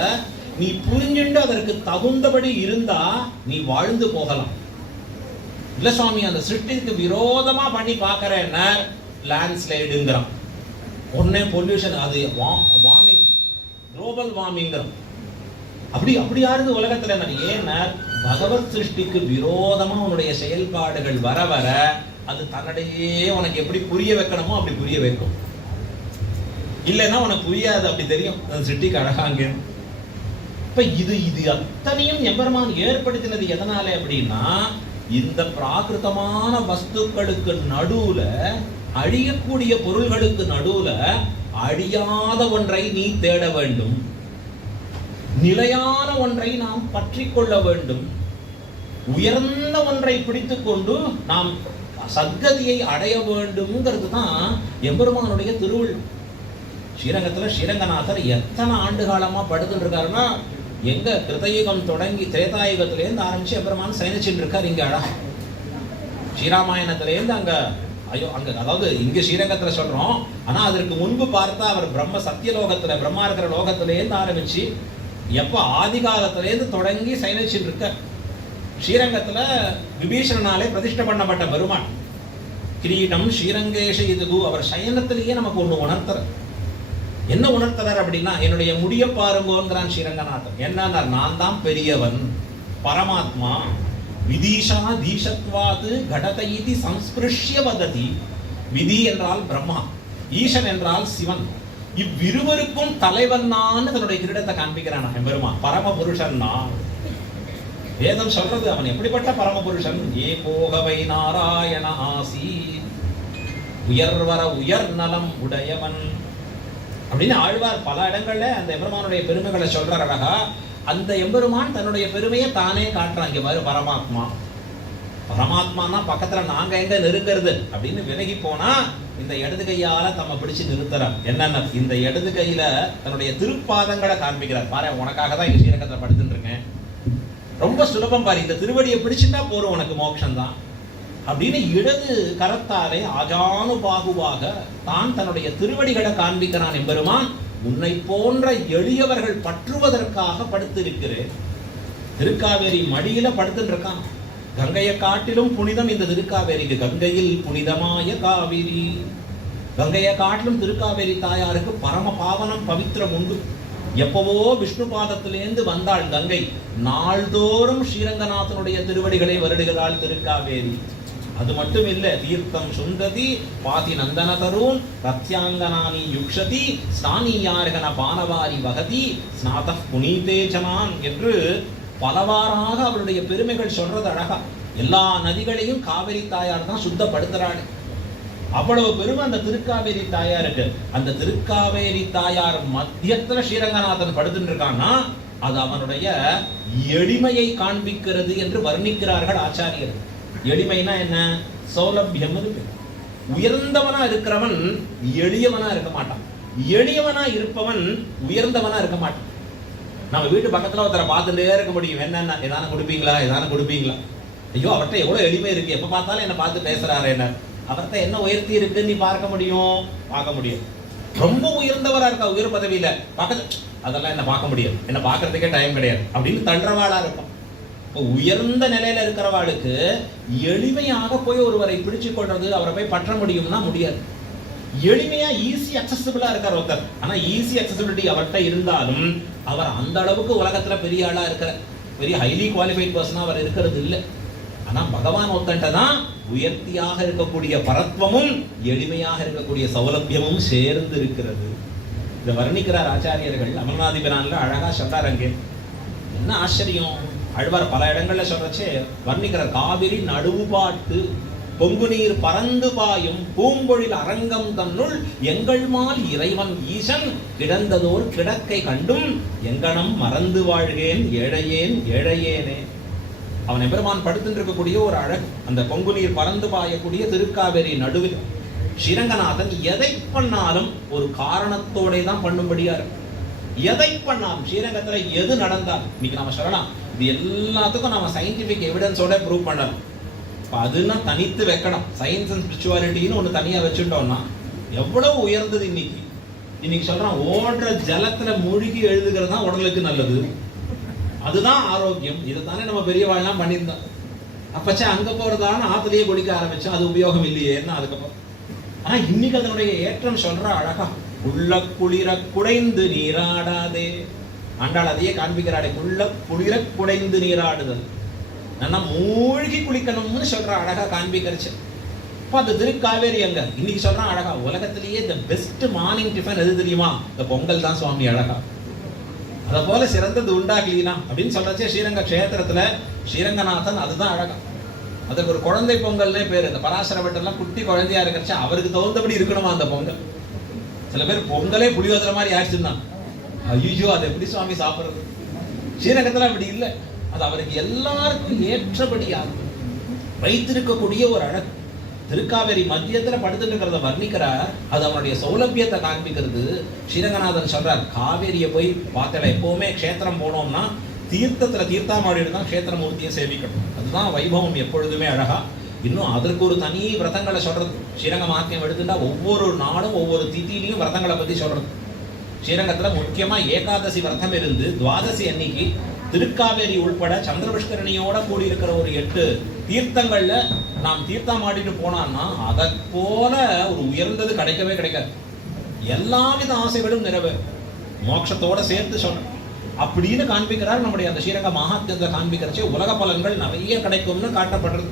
நீ புரிஞ்சுண்டு அதற்கு தகுந்தபடி இருந்தா நீ வாழ்ந்து போகலாம். இல்ல சுவாமி, அந்த சிருஷ்டிக்கு விரோதமா பண்ணி பார்க்கறேன்னா லேண்ட்ஸ்லைடுங்கிறான், ஒன்னே பொல்யூஷன், அது வார்மிங், குளோபல் வார்மிங்கிறோம். அப்படி யாருக்கு உலகத்துல ஏன்னா பகவத் சிருஷ்டிக்கு விரோதமா உன்னுடைய செயல்பாடுகள் வர வர அது தன்னிடையே உனக்கு எப்படி புரிய வைக்கணுமோ அப்படி புரிய வைக்கும். இல்லைன்னா உனக்கு புரியாது, அப்படி தெரியும் அந்த சிருஷ்டிக்கு அழகாங்க. இப்ப இது அத்தனையும் எம்பெருமான் ஏற்படுத்தினது எதனால அப்படின்னா, இந்த பிராகிருதமான வஸ்துக்களுக்கு நடுவுல, அழியக்கூடிய பொருள்களுக்கு நடுவுல அழியாத ஒன்றை நீ தேட வேண்டும், நிலையான ஒன்றை நாம் பற்றி கொள்ள வேண்டும், உயர்ந்த ஒன்றை பிடித்துக் கொண்டு நாம் சத்கதியை அடைய வேண்டும்ங்கிறது தான் எம்பெருமானுடைய திருவுள்ளம். ஸ்ரீரங்கத்துல ஸ்ரீரங்கநாதர் எத்தனை ஆண்டு காலமா படுத்துட்டு இருக்காருன்னா, எங்க கிருதயுகம் தொடங்கி திரேதாயுகத்திலேருந்து ஆரம்பிச்சு எம்பெருமான் சயனிச்சுட்டு இருக்காரு. இங்க அழகா ஸ்ரீராமாயணத்திலேருந்து அங்க அதாவது இங்க ஸ்ரீரங்கத்துல சொல்றோம், ஆனா அதற்கு முன்பு பார்த்தா அவர் பிரம்ம சத்தியலோகத்துல பிரம்மா இருக்கிற லோகத்திலேருந்து ஆரம்பிச்சு எப்ப ஆதி காலத்திலேருந்து தொடங்கி சயனிச்சுட்டு இருக்க. ஸ்ரீரங்கத்துல விபீஷணனாலே பிரதிஷ்டை பண்ணப்பட்ட பெருமான் கிரீடம் ஸ்ரீரங்கேஷ இதுகு. அவர் சயனத்திலேயே நமக்கு ஒண்ணு உணர்த்துற. என்ன உணர்த்துறார் அப்படின்னா, என்னுடைய முடிய பாருங்கோங்கிறான் ஸ்ரீரங்கநாதன். என்னன்னா, நான் தான் பெரியவன், பரமாத்மா, விதீஷா தீஷத்வாது கடதைதி சம்ஸ்பிருஷ்ய வததி. விதி என்றால் பிரம்மா, ஈசன் என்றால் சிவன். இவ்விருவருக்கும் தலைவன் நான் தன்னுடைய கிரீடத்தை காண்பிக்கிறான் எம்பெருமான். பரமபுருஷன் நான். வேதம் சொல்றது அவன் எப்படிப்பட்ட பரமபுருஷன். ஏ போகவை நாராயண ஆசி, உயர்வர உயர் நலம் உடையவன் அப்படின்னு ஆழ்வார் பல இடங்கள்ல அந்த எம்பெருமானுடைய பெருமைகளை சொல்றார் அழகா. அந்த எம்பெருமான் தன்னுடைய பெருமையை தானே காட்டுறான். இங்க பாரு, பரமாத்மா. பரமாத்மானா பக்கத்துல நாங்க எங்க நெருங்கிறது அப்படின்னு விலகி போனா இந்த இடது கையால தம்ம பிடிச்சு நிறுத்துறார். என்னென்ன, இந்த இடது கையில தன்னுடைய திருப்பாதங்களை காண்பிக்கிறார். பாரு, உனக்காக தான் இங்க ஸ்ரீரங்கத்துல படுத்துட்டு இருக்கேன், ரொம்ப சுலபம் பாரு, இந்த திருவடியை பிடிச்சுட்டா போறோம், உனக்கு மோட்சம் தான் அப்படின்னு இடது கரத்தாலே ஆஜானுபாகுவாக தான் தன்னுடைய திருவடிகளை காண்பிக்கிறான் எம்பெருமான். உன்னை போன்ற எளியவர்கள் பற்றுவதற்காக படுத்திருக்கிறேன். திருக்காவேரி மடியில படுத்துட்டு இருக்கான். கங்கையை காட்டிலும் புனிதம் இந்த திருக்காவேரிக்கு. கங்கையில் புனிதமாய காவிரி. கங்கையை காட்டிலும் திருக்காவேரி தாயாருக்கு பரம பாவனம் பவித்திரம் உண்டு. எப்பவோ விஷ்ணு பாதத்திலேந்து வந்தாள் கங்கை. நாள்தோறும் ஸ்ரீரங்கநாதனுடைய திருவடிகளை வருடுகிறாள் திருக்காவேரி. அது மட்டும் இல்ல, தீர்த்தம் சுந்ததி பாதி நந்தன தருண் ரத்யாங்கனானி யுக்ஷதி ஸ்நானியார்கன பானவாரி வகதி ஸ்நாத புனீதே ஜனான் என்று பலவாறாக அவருடைய பெருமைகள் சொல்றது அழகா. எல்லா நதிகளையும் காவிரி தாயார் தான் சுத்தப்படுத்துறாள். அவ்வளவு பெருமை அந்த திருக்காவேரி தாயாருக்கு. அந்த திருக்காவேரி தாயார் மத்தியத்துல ஸ்ரீரங்கநாதன் படுத்துட்டு இருக்கான்னா அது அவனுடைய எளிமையை காண்பிக்கிறது என்று வர்ணிக்கிறார்கள் ஆச்சாரியர். எளிமைனா என்ன? சௌலபியம் இருக்கு. உயர்ந்தவனா இருக்கிறவன் எளியவனா இருக்க மாட்டான், எளியவனா இருப்பவன் உயர்ந்தவனா இருக்க மாட்டான். நம்ம வீட்டு பக்கத்துல ஒருத்தரை பார்த்துட்டே இருக்க முடியும். என்னென்ன, எதான கொடுப்பீங்களா, எதான கொடுப்பீங்களா. ஐயோ, அவர்கிட்ட எவ்வளவு எளிமை இருக்கு, எப்ப பார்த்தாலும் என்ன பார்த்து பேசுறாரு, என்ன அவர்கிட்ட என்ன உயர்த்தி இருக்குன்னு நீ பார்க்க முடியும். ரொம்ப உயர்ந்தவரா இருக்கா, உயர் பதவியில பக்கத்து, அதெல்லாம் என்ன பார்க்க முடியாது, என்ன பார்க்கறதுக்கே டைம் கிடையாது அப்படின்னு தள்ளுறவாளா இருக்கும். உயர்ந்த நிலையில இருக்கிறவாளுக்கு எளிமையாக போய் ஒருவரை பிடிச்சு கொள்றது, அவரை போய் பற்ற முடியும்னா முடியாது. எளிமையா ஈஸி அக்சசிபிளா இருக்கார் ஒருத்தர். ஆனா ஈஸி அக்சசிபிலிட்டி அவர்கிட்ட இருந்தாலும் அவர் அந்த அளவுக்கு உலகத்துல பெரிய ஆளா இருக்கிற, பெரிய ஹைலி குவாலிஃபைட் பர்சனா அவர் இருக்கிறது இல்லை. ஆனா பகவான் ஒருத்தன்ட்ட தான் உயர்த்தியாக இருக்கக்கூடிய பரத்வமும் எளிமையாக இருக்கக்கூடிய சௌலபியமும் சேர்ந்து இருக்கிறது. இதை வர்ணிக்கிறார் ஆச்சாரியர்கள். அமர்நாதிபிரான்ல அழகா சொல்றாரு. அங்கே என்ன ஆச்சரியம், ஆழ்வார் பல இடங்கள்ல சொல்றச்சே வர்ணிக்கிறார். காவிரி நடுவு பாட்டு பொங்கு நீர் பறந்து பாயும் பூம்பொழில் அரங்கம் தன்னுள் எங்கள் மால் இறைவன் ஈசன் கிடந்ததோர் கிடக்கை கண்டும் எங்கனம் மறந்து வாழ்கேன் ஏழையேனே. அவன் எம்பெருமான் படுத்துட்டு இருக்கக்கூடிய ஒரு அழகு. அந்த பொங்கு நீர் பறந்து பாயக்கூடிய திருக்காவேரி நடுவில் ஸ்ரீரங்கநாதன் எதை பண்ணாலும் ஒரு காரணத்தோட தான் பண்ணும்படியா இருக்கும். எதை பண்ணாலும் ஸ்ரீரங்கத்துல எது நடந்தால் இன்னைக்கு நாம சொல்லலாம், இது எல்லாத்துக்கும் நம்ம சயின்டிபிக் எவிடன்ஸோட ப்ரூவ் பண்ணணும். அதுன்னா தனித்து வைக்கணும். சயின்ஸ் அண்ட் ஸ்பிரிச்சுவாலிட்டின்னு ஒன்று தனியாக வச்சுட்டோம்னா எவ்வளவு உயர்ந்தது இன்னைக்கு. இன்னைக்கு சொல்றான் ஓடுற ஜலத்துல மூழ்கி எழுதுகிறது தான் உடலுக்கு நல்லது, அதுதான் ஆரோக்கியம். இதைத்தானே நம்ம பெரியவாள்லாம் பண்ணியிருந்தோம். அப்பச்சே அங்க போறதான ஆத்துலயே குடிக்க ஆரம்பிச்சோம், அது உபயோகம் இல்லையே என்ன அதுக்கப்புறம். ஆனா இன்னைக்கு அதனுடைய ஏற்றம் சொல்ற அழகா, உள்ள குளிர குடைந்து நீராடாதே. ஆண்டாள் அதையே காண்பிக்கிறாடே, உள்ள குளிர குடைந்து நீராடுதல், நல்லா மூழ்கி குளிக்கணும்னு சொல்ற அழகா காண்பிக்கிறச்சு. இப்போ அந்த திருக்காவேரி அங்க இன்னைக்கு சொல்றான் அழகா, உலகத்திலேயே த பெஸ்ட் மார்னிங் டிஃபன் எது தெரியுமா? இந்த பொங்கல் தான் சுவாமி அழகா. அதை போல சிறந்தது உண்டாக்கலீனா அப்படின்னு சொல்றச்சே ஸ்ரீரங்க கஷேத்திரத்துல ஸ்ரீரங்கநாதன் அதுதான் அழகா. அதுக்கு ஒரு குழந்தை பொங்கல்னே பேர். இந்த பராசர பட்டெல்லாம் குட்டி குழந்தையா இருக்கிறச்சா அவருக்கு தகுந்தபடி இருக்கணுமா அந்த பொங்கல். சில பேர் பொங்கலே புளியோதரை மாதிரி ஆயிடுச்சுதான், ஐயோ அதை எப்படி சுவாமி சாப்பிடுறது. ஸ்ரீரங்கத்துல அப்படி இல்லை, அது அவருக்கு எல்லாருக்கும் ஏற்றபடியாக வைத்திருக்கக்கூடிய ஒரு அழகு. திருக்காவேரி மத்தியத்துல படுத்துட்டு இருக்கிறத வர்ணிக்கிறார், அது அவனுடைய சௌலபியத்தை காண்பிக்கிறது. ஸ்ரீரங்கநாதன் சொல்றார், காவேரியை போய் பார்க்கல. எப்பவுமே க்ஷேத்திரம் போனோம்னா தீர்த்தத்துல தீர்த்தாமாடிட்டு தான் க்ஷேத்திரமூர்த்தியை சேவிக்கணும், அதுதான் வைபவம் எப்பொழுதுமே அழகா. இன்னும் அதற்கு ஒரு தனி விரதங்களை சொல்றது. ஸ்ரீரங்க மகாத்மியம் எடுத்துட்டா ஒவ்வொரு நாளும் ஒவ்வொரு திதியிலையும் விரதங்களை பத்தி சொல்றது. ஸ்ரீரங்கத்துல முக்கியமா ஏகாதசி விரதம் இருந்து துவாதசி அன்னைக்கு திருக்காவேரி உள்பட சந்திரபுஷ்கரணியோட கூடியிருக்கிற ஒரு 8 தீர்த்தங்கள்ல நாம் தீர்த்தம் ஆடிட்டு போனான்னா அதை போல ஒரு உயர்ந்தது கிடைக்கவே கிடைக்காது. எல்லாவித ஆசைகளும் நிறைவேறும், மோட்சத்தோட சேர்த்து சொல்லணும் அப்படின்னு காண்பிக்கிறார். நம்முடைய அந்த ஸ்ரீரங்க மகாத்மியத்தை காண்பிக்கிறச்சே உலக பலன்கள் நிறைய கிடைக்கும்னு காட்டப்படுறது.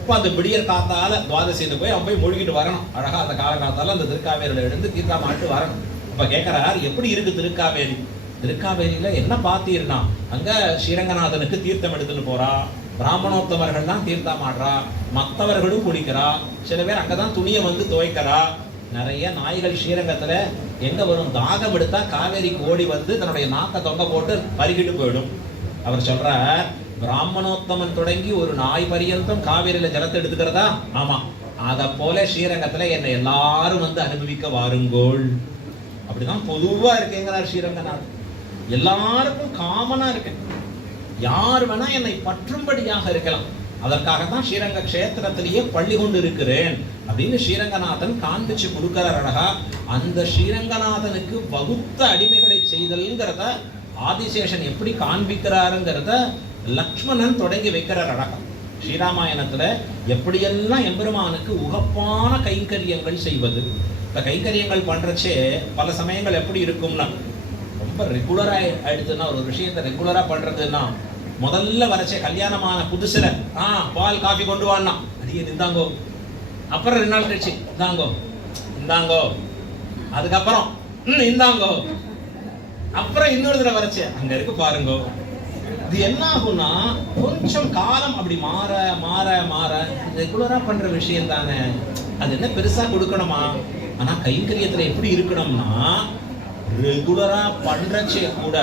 இப்போ அந்த விடியற் காத்தால துவாதசியில போய் அவன் போய் மூழ்கிட்டு வரணும் அழகா. அந்த காலகாலத்தால அந்த திருக்காவேரியில எழுந்து தீர்த்தம் ஆட்டு வரணும். இப்ப கேட்கிறார், எப்படி இருக்கு திருக்காவேரி? திருக்காவேரியில என்ன பார்த்தீர்னா, அங்க ஸ்ரீரங்கநாதனுக்கு தீர்த்தம் எடுத்துட்டு போறா, பிராமணோத்தமர்கள் தான் தீர்த்தம் ஆடுறா, மற்றவர்களும் குடிக்கிறா, சில பேர் அங்கதான் துணியை வந்து துவைக்கிறா. நிறைய நாய்கள் ஸ்ரீரங்கத்துல எங்க வரும், தாகம் எடுத்தா காவேரிக்கு ஓடி வந்து தன்னுடைய நாக்க தொங்க போட்டு பருகிட்டு போயிடும். அவர் சொல்றார், பிராமணோத்தமன் தொடங்கி ஒரு நாய் பரியந்தம் காவேரியில ஜலத்தை எடுத்துக்கிறதா? ஆமா, அத போல ஸ்ரீரங்கத்துல என்னை எல்லாரும் வந்து அனுபவிக்க வாருங்கோள். அப்படிதான் பொதுவா இருக்கேங்கிறார் ஸ்ரீரங்கநாதன். எல்லாருக்கும் காமனா இருக்கு, யார் வேணா என்னை பற்றும்படியாக இருக்கலாம். அதற்காகத்தான் ஸ்ரீரங்க கஷேத்திரத்திலேயே பள்ளி கொண்டு இருக்கிறேன் அப்படின்னு ஸ்ரீரங்கநாதன் காண்பிச்சு கொடுக்கிறார் அழகா. அந்த ஸ்ரீரங்கநாதனுக்கு வகுத்த அடிமைகளை செய்தல்ங்கிறத ஆதிசேஷன் எப்படி காண்பிக்கிறாருங்கிறத லக்ஷ்மணன் தொடங்கி வைக்கிறார் அழகா. ஸ்ரீராமாயணத்துல எப்படியெல்லாம் எம்பெருமானுக்கு உகப்பான கைங்கரியங்கள் செய்வது. இந்த கைங்கரியங்கள் பண்றச்சே பல சமயங்கள் எப்படி இருக்கும்னா, ரொம்ப ரெகுலரா ஆயிடுச்சுன்னா, ஒரு விஷயத்தை ரெகுலரா பண்றதுன்னா, முதல்ல வரச்சே கல்யாணமான புதுசுல பால் காஃபி கொண்டு வான்னா அடியே நிந்தாங்கோ, அப்புறம் 2 நாள் கழிச்சு இந்தாங்கோ இந்தாங்கோ, அதுக்கப்புறம் இந்தாங்கோ, அப்புறம் இன்னொரு தடவை வரச்சே அங்க இருக்கு பாருங்கோ. இது என்ன ஆகும்னா, கொஞ்சம் காலம் அப்படி மாற மாற மாற ரெகுலரா பண்ற விஷயம் தானே, அது என்ன பெருசா கொடுக்கணுமா? ஆனா கைங்கரியத்துல எப்படி இருக்கணும்னா, ரெகுலரா பண்றச்சே கூட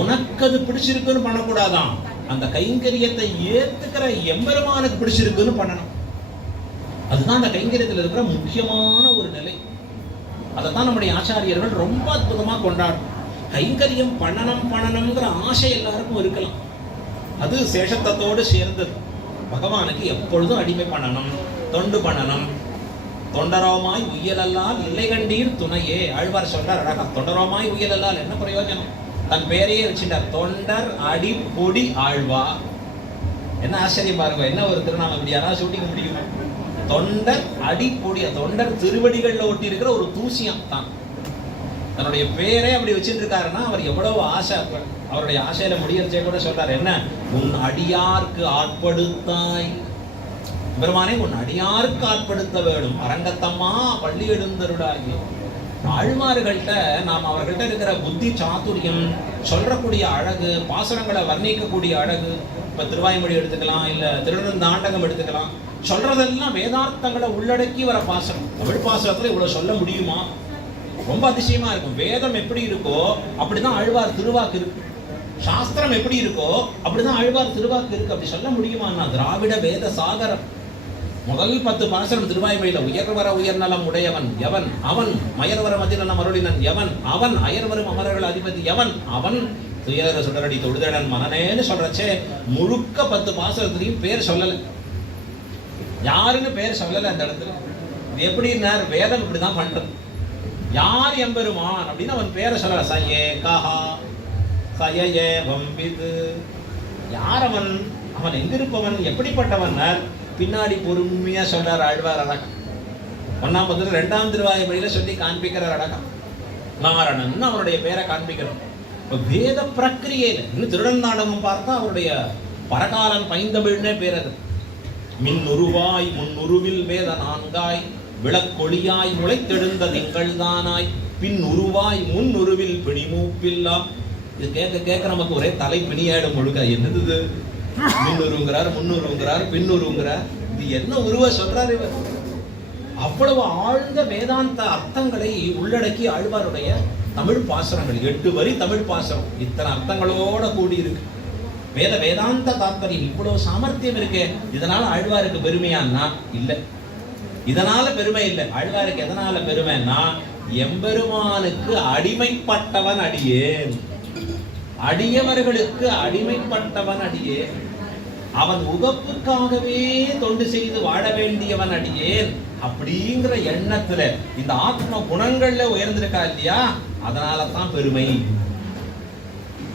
உனக்கு அது பிடிச்சிருக்குன்னு பண்ணக்கூடாதான், அந்த கைங்கரியத்தை ஏத்துக்கிற எம்பெருமானுக்கு பிடிச்சிருக்குன்னு பண்ணணும். அதுதான் அந்த கைங்கரியத்தில் இருக்கிற முக்கியமான ஒரு நிலை. அதைத்தான் நம்முடைய ஆச்சாரியர்கள் ரொம்ப அற்புதமா கொண்டாடும். கைங்கரியம் பண்ணணுங்கிற ஆசை எல்லாருக்கும் இருக்கலாம், அது சேஷத்தோடு சேர்ந்தது. பகவானுக்கு எப்பொழுதும் அடிமை பண்ணணும், தொண்டு பண்ணணும். தொண்டரோமாய் உயலல்லால் இல்லை கண்டீர் துணையே, ஆழ்வார் சொல்றார் அழகா. தொண்டரோமாய் உயலல்லால் என்ன பிரயோஜனம்? தன் பெயரையே வச்சுட்டார், தொண்டர் அடி பொடி ஆழ்வா. என்ன ஆச்சரியம் பாருங்க, என்ன ஒரு திருநாமம், இப்படி யாராவது ஷூட்டிங் முடியுமா? தொண்டர் அடி பொடி, தொண்டர் திருவடிகள்ல ஒட்டி இருக்கிற ஒரு தூசியம் தான். தன்னுடைய பேரே அப்படி வச்சுட்டு இருக்காருன்னா அவர் எவ்வளவு ஆசை. அவருடைய ஆசையில முடியறச்சே கூட சொல்றாரு, என்ன உன் அடியார்க்கு ஆட்படுத்தாய், பெருமானே உன் அடியாருக்கு ஆட்படுத்த வேண்டும், அரங்கத்தம்மா பள்ளி எழுந்தருளாகி. ஆழ்வார்கள்ட்ட நாம் அவர்கள்ட்ட இருக்கிற புத்தி சாதுரியம், சொல்றக்கூடிய அழகு, பாசுரங்களை வர்ணிக்கக்கூடிய அழகு, இப்ப திருவாய்மொழி எடுத்துக்கலாம், இல்ல திருநந்தாண்டகம் எடுத்துக்கலாம், சொல்றதெல்லாம் வேதார்த்தங்களை உள்ளடக்கி வர பாசுரம். தமிழ் பாசுரத்துல இவ்வளவு சொல்ல முடியுமா? ரொம்ப அதிசயமா இருக்கும். வேதம் எப்படி இருக்கோ அப்படிதான் ஆழ்வார் திருவாக்கு இருக்கு, சாஸ்திரம் எப்படி இருக்கோ அப்படிதான் ஆழ்வார் திருவாக்கு இருக்கு. அப்படி சொல்ல முடியுமா? திராவிட வேத சாகரம். முதல் 10 பாசுரம் திருவாய்மொழியில, உயர்வர உயர்நலம் உடையவன் எவன் அவன், மயர்வர மதிநலம் அருளினன் எவன் அவன், அயர்வரும் அமரர்கள் அதிபதி எவன் அவன், துயர சுடரடி தொழுதடன் மனநேன்னு சொல்றச்சே முழுக்க 10 பாசுரத்திலையும் பேர் சொல்லல, யாருன்னு பேர் சொல்லல அந்த இடத்துல. இது எப்படின்னா வேதம் இப்படிதான் பண்றது. யார் எம்பெருமான் அப்படின்னு அவன் பேரை சொல்ற. சயே கஹா சயே வம்பிது. யார் அவன், அவன் எங்கிருப்பவன், எப்படிப்பட்டவன் பின்னாடி பொறுமையா சொல்றார் ஆழ்வார். அழகம் 1ஆம் பக்கத்துல 2ஆம் திருவாய்மொழியில சொல்லி காண்பிக்கிறார். அழகம் நாரணன் அவருடைய பேரை காண்பிக்கிறார். வேத பிரக்கிரியையில இன்னும் திருடன் நாடகம் பார்த்தா அவருடைய பரகாலன் பைந்தமிழ்னே பேர். அது மின்னுருவாய் முன்னுருவில் வேத நான்காய் விளக்கொளியாய் முளைத்தெழுந்த திங்கள் தானாய் பின் உருவாய் முன் உருவில் பிணிமூப்பில்லா. இது கேட்க கேட்க நமக்கு ஒரே தலை பிணியாயிடும் முழுக்க. என்னது மின்னுருங்கிறார், முன்னுருங்கிறார், பின்னுருங்கிறார், இது என்ன உருவ சொல்றாரு இவர்? அவ்வளவு ஆழ்ந்த வேதாந்த அர்த்தங்களை உள்ளடக்கி ஆழ்வாருடைய தமிழ் பாசுரங்கள். 8 வரி தமிழ் பாசுரம் இத்தனை அர்த்தங்களோட கூடி இருக்கு. வேதாந்த தாத்பரியம் இவ்வளவு சாமர்த்தியம் இருக்கு. இதனால ஆழ்வாருக்கு பெருமையான்னா இல்லை, இதனால பெருமை இல்லை. ஆழ்வாருக்கு எதனால பெருமைன்னா எம்பெருமானுக்கு அடிமைப்பட்டவன் அடியேன், அடியவர்களுக்கு அடிமைப்பட்டவன் அடியேன், அவன் உகப்புக்காகவே தொண்டு செய்து வாழ வேண்டியவன் அடியேன் அப்படிங்கிற எண்ணத்துல இந்த ஆத்ம குணங்கள்ல உயர்ந்திருக்கா இல்லையா, அதனால தான் பெருமை.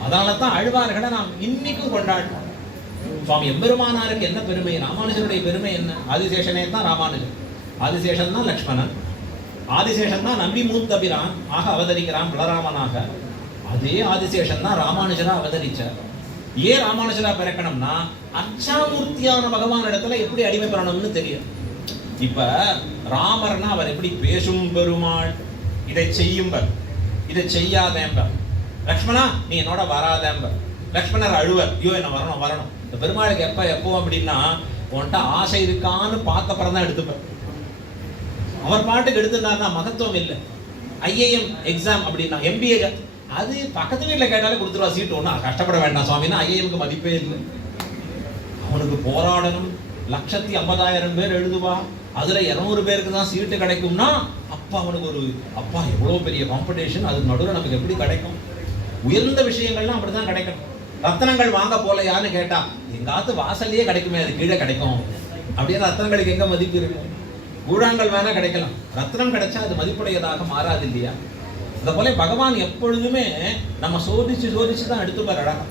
அதனால தான் ஆழ்வார்களை நாம் இன்னைக்கும் கொண்டாடுறோம். சுவாமி எம்பெருமானாருக்கு என்ன பெருமை? ராமானுஜருடைய பெருமை என்ன? ஆதிசேஷனே தான் ராமானுஜர், ஆதிசேஷன் தான் லக்ஷ்மணன், ஆதிசேஷன் தான் நம்பி மூத்தபிரான் ஆக அவதரிக்கிறான் பலராமனாக. அதே ஆதிசேஷன் தான் ராமானுஜரா அவதரிச்சார். ஏன் ராமானுஜரா பிறக்கணும்னா அச்சாமூர்த்தியான பகவான் இடத்துல எப்படி அடிமை பெறணும்னு தெரியும். இப்ப ராமர்னா அவர் எப்படி பேசும் பெருமாள், இதை செய்யும்பர், இதை செய்யாதேம்பர். லக்ஷ்மணா நீ என்னோட வராதேம்பர். லக்ஷ்மணர் அழுவர், ஐயோ என்ன வரணும் வரணும். இந்த பெருமாளுக்கு எப்போ அப்படின்னா உன்கிட்ட ஆசை இருக்கான்னு பார்த்தப்பறம் தான் எடுத்துப்பார். அவர் பாட்டுக்கு எடுத்துட்டாருன்னா மகத்துவம் இல்லை. ஐஏஎம் எக்ஸாம் அப்படின்னா MBA அது பக்கத்து வீட்டில் கேட்டாலே கொடுத்துருவா சீட்டு. ஒன்றும் கஷ்டப்பட வேண்டாம் சுவாமின்னா ஐஏஎம்க்கு மதிப்பே இல்லை. அவனுக்கு போராடணும், 150,000 பேர் எழுதுவா, அதுல 200 பேருக்கு தான் சீட்டு கிடைக்கும்னா அப்பா அவனுக்கு ஒரு அப்பா எவ்வளவு பெரிய காம்படிஷன். அது நடுவில் நமக்கு எப்படி கிடைக்கும்? உயர்ந்த விஷயங்கள்லாம் அப்படிதான் கிடைக்கும். ரத்தனங்கள் வாங்க போலையான்னு கேட்டா எங்காத்து வாசல்லையே கிடைக்குமே, அது கீழே கிடைக்கும். அப்படியே ரத்தனங்களுக்கு எங்க மதிப்பு இருக்கும்? கூழாங்கல் வேணா கிடைக்கலாம், ரத்னம் கிடைச்சா அது மதிப்புடையதாக மாறாது இல்லையா? அதை போல பகவான் எப்பொழுதுமே நம்ம சோதிச்சு தான் எடுத்துப்பார் அழகா.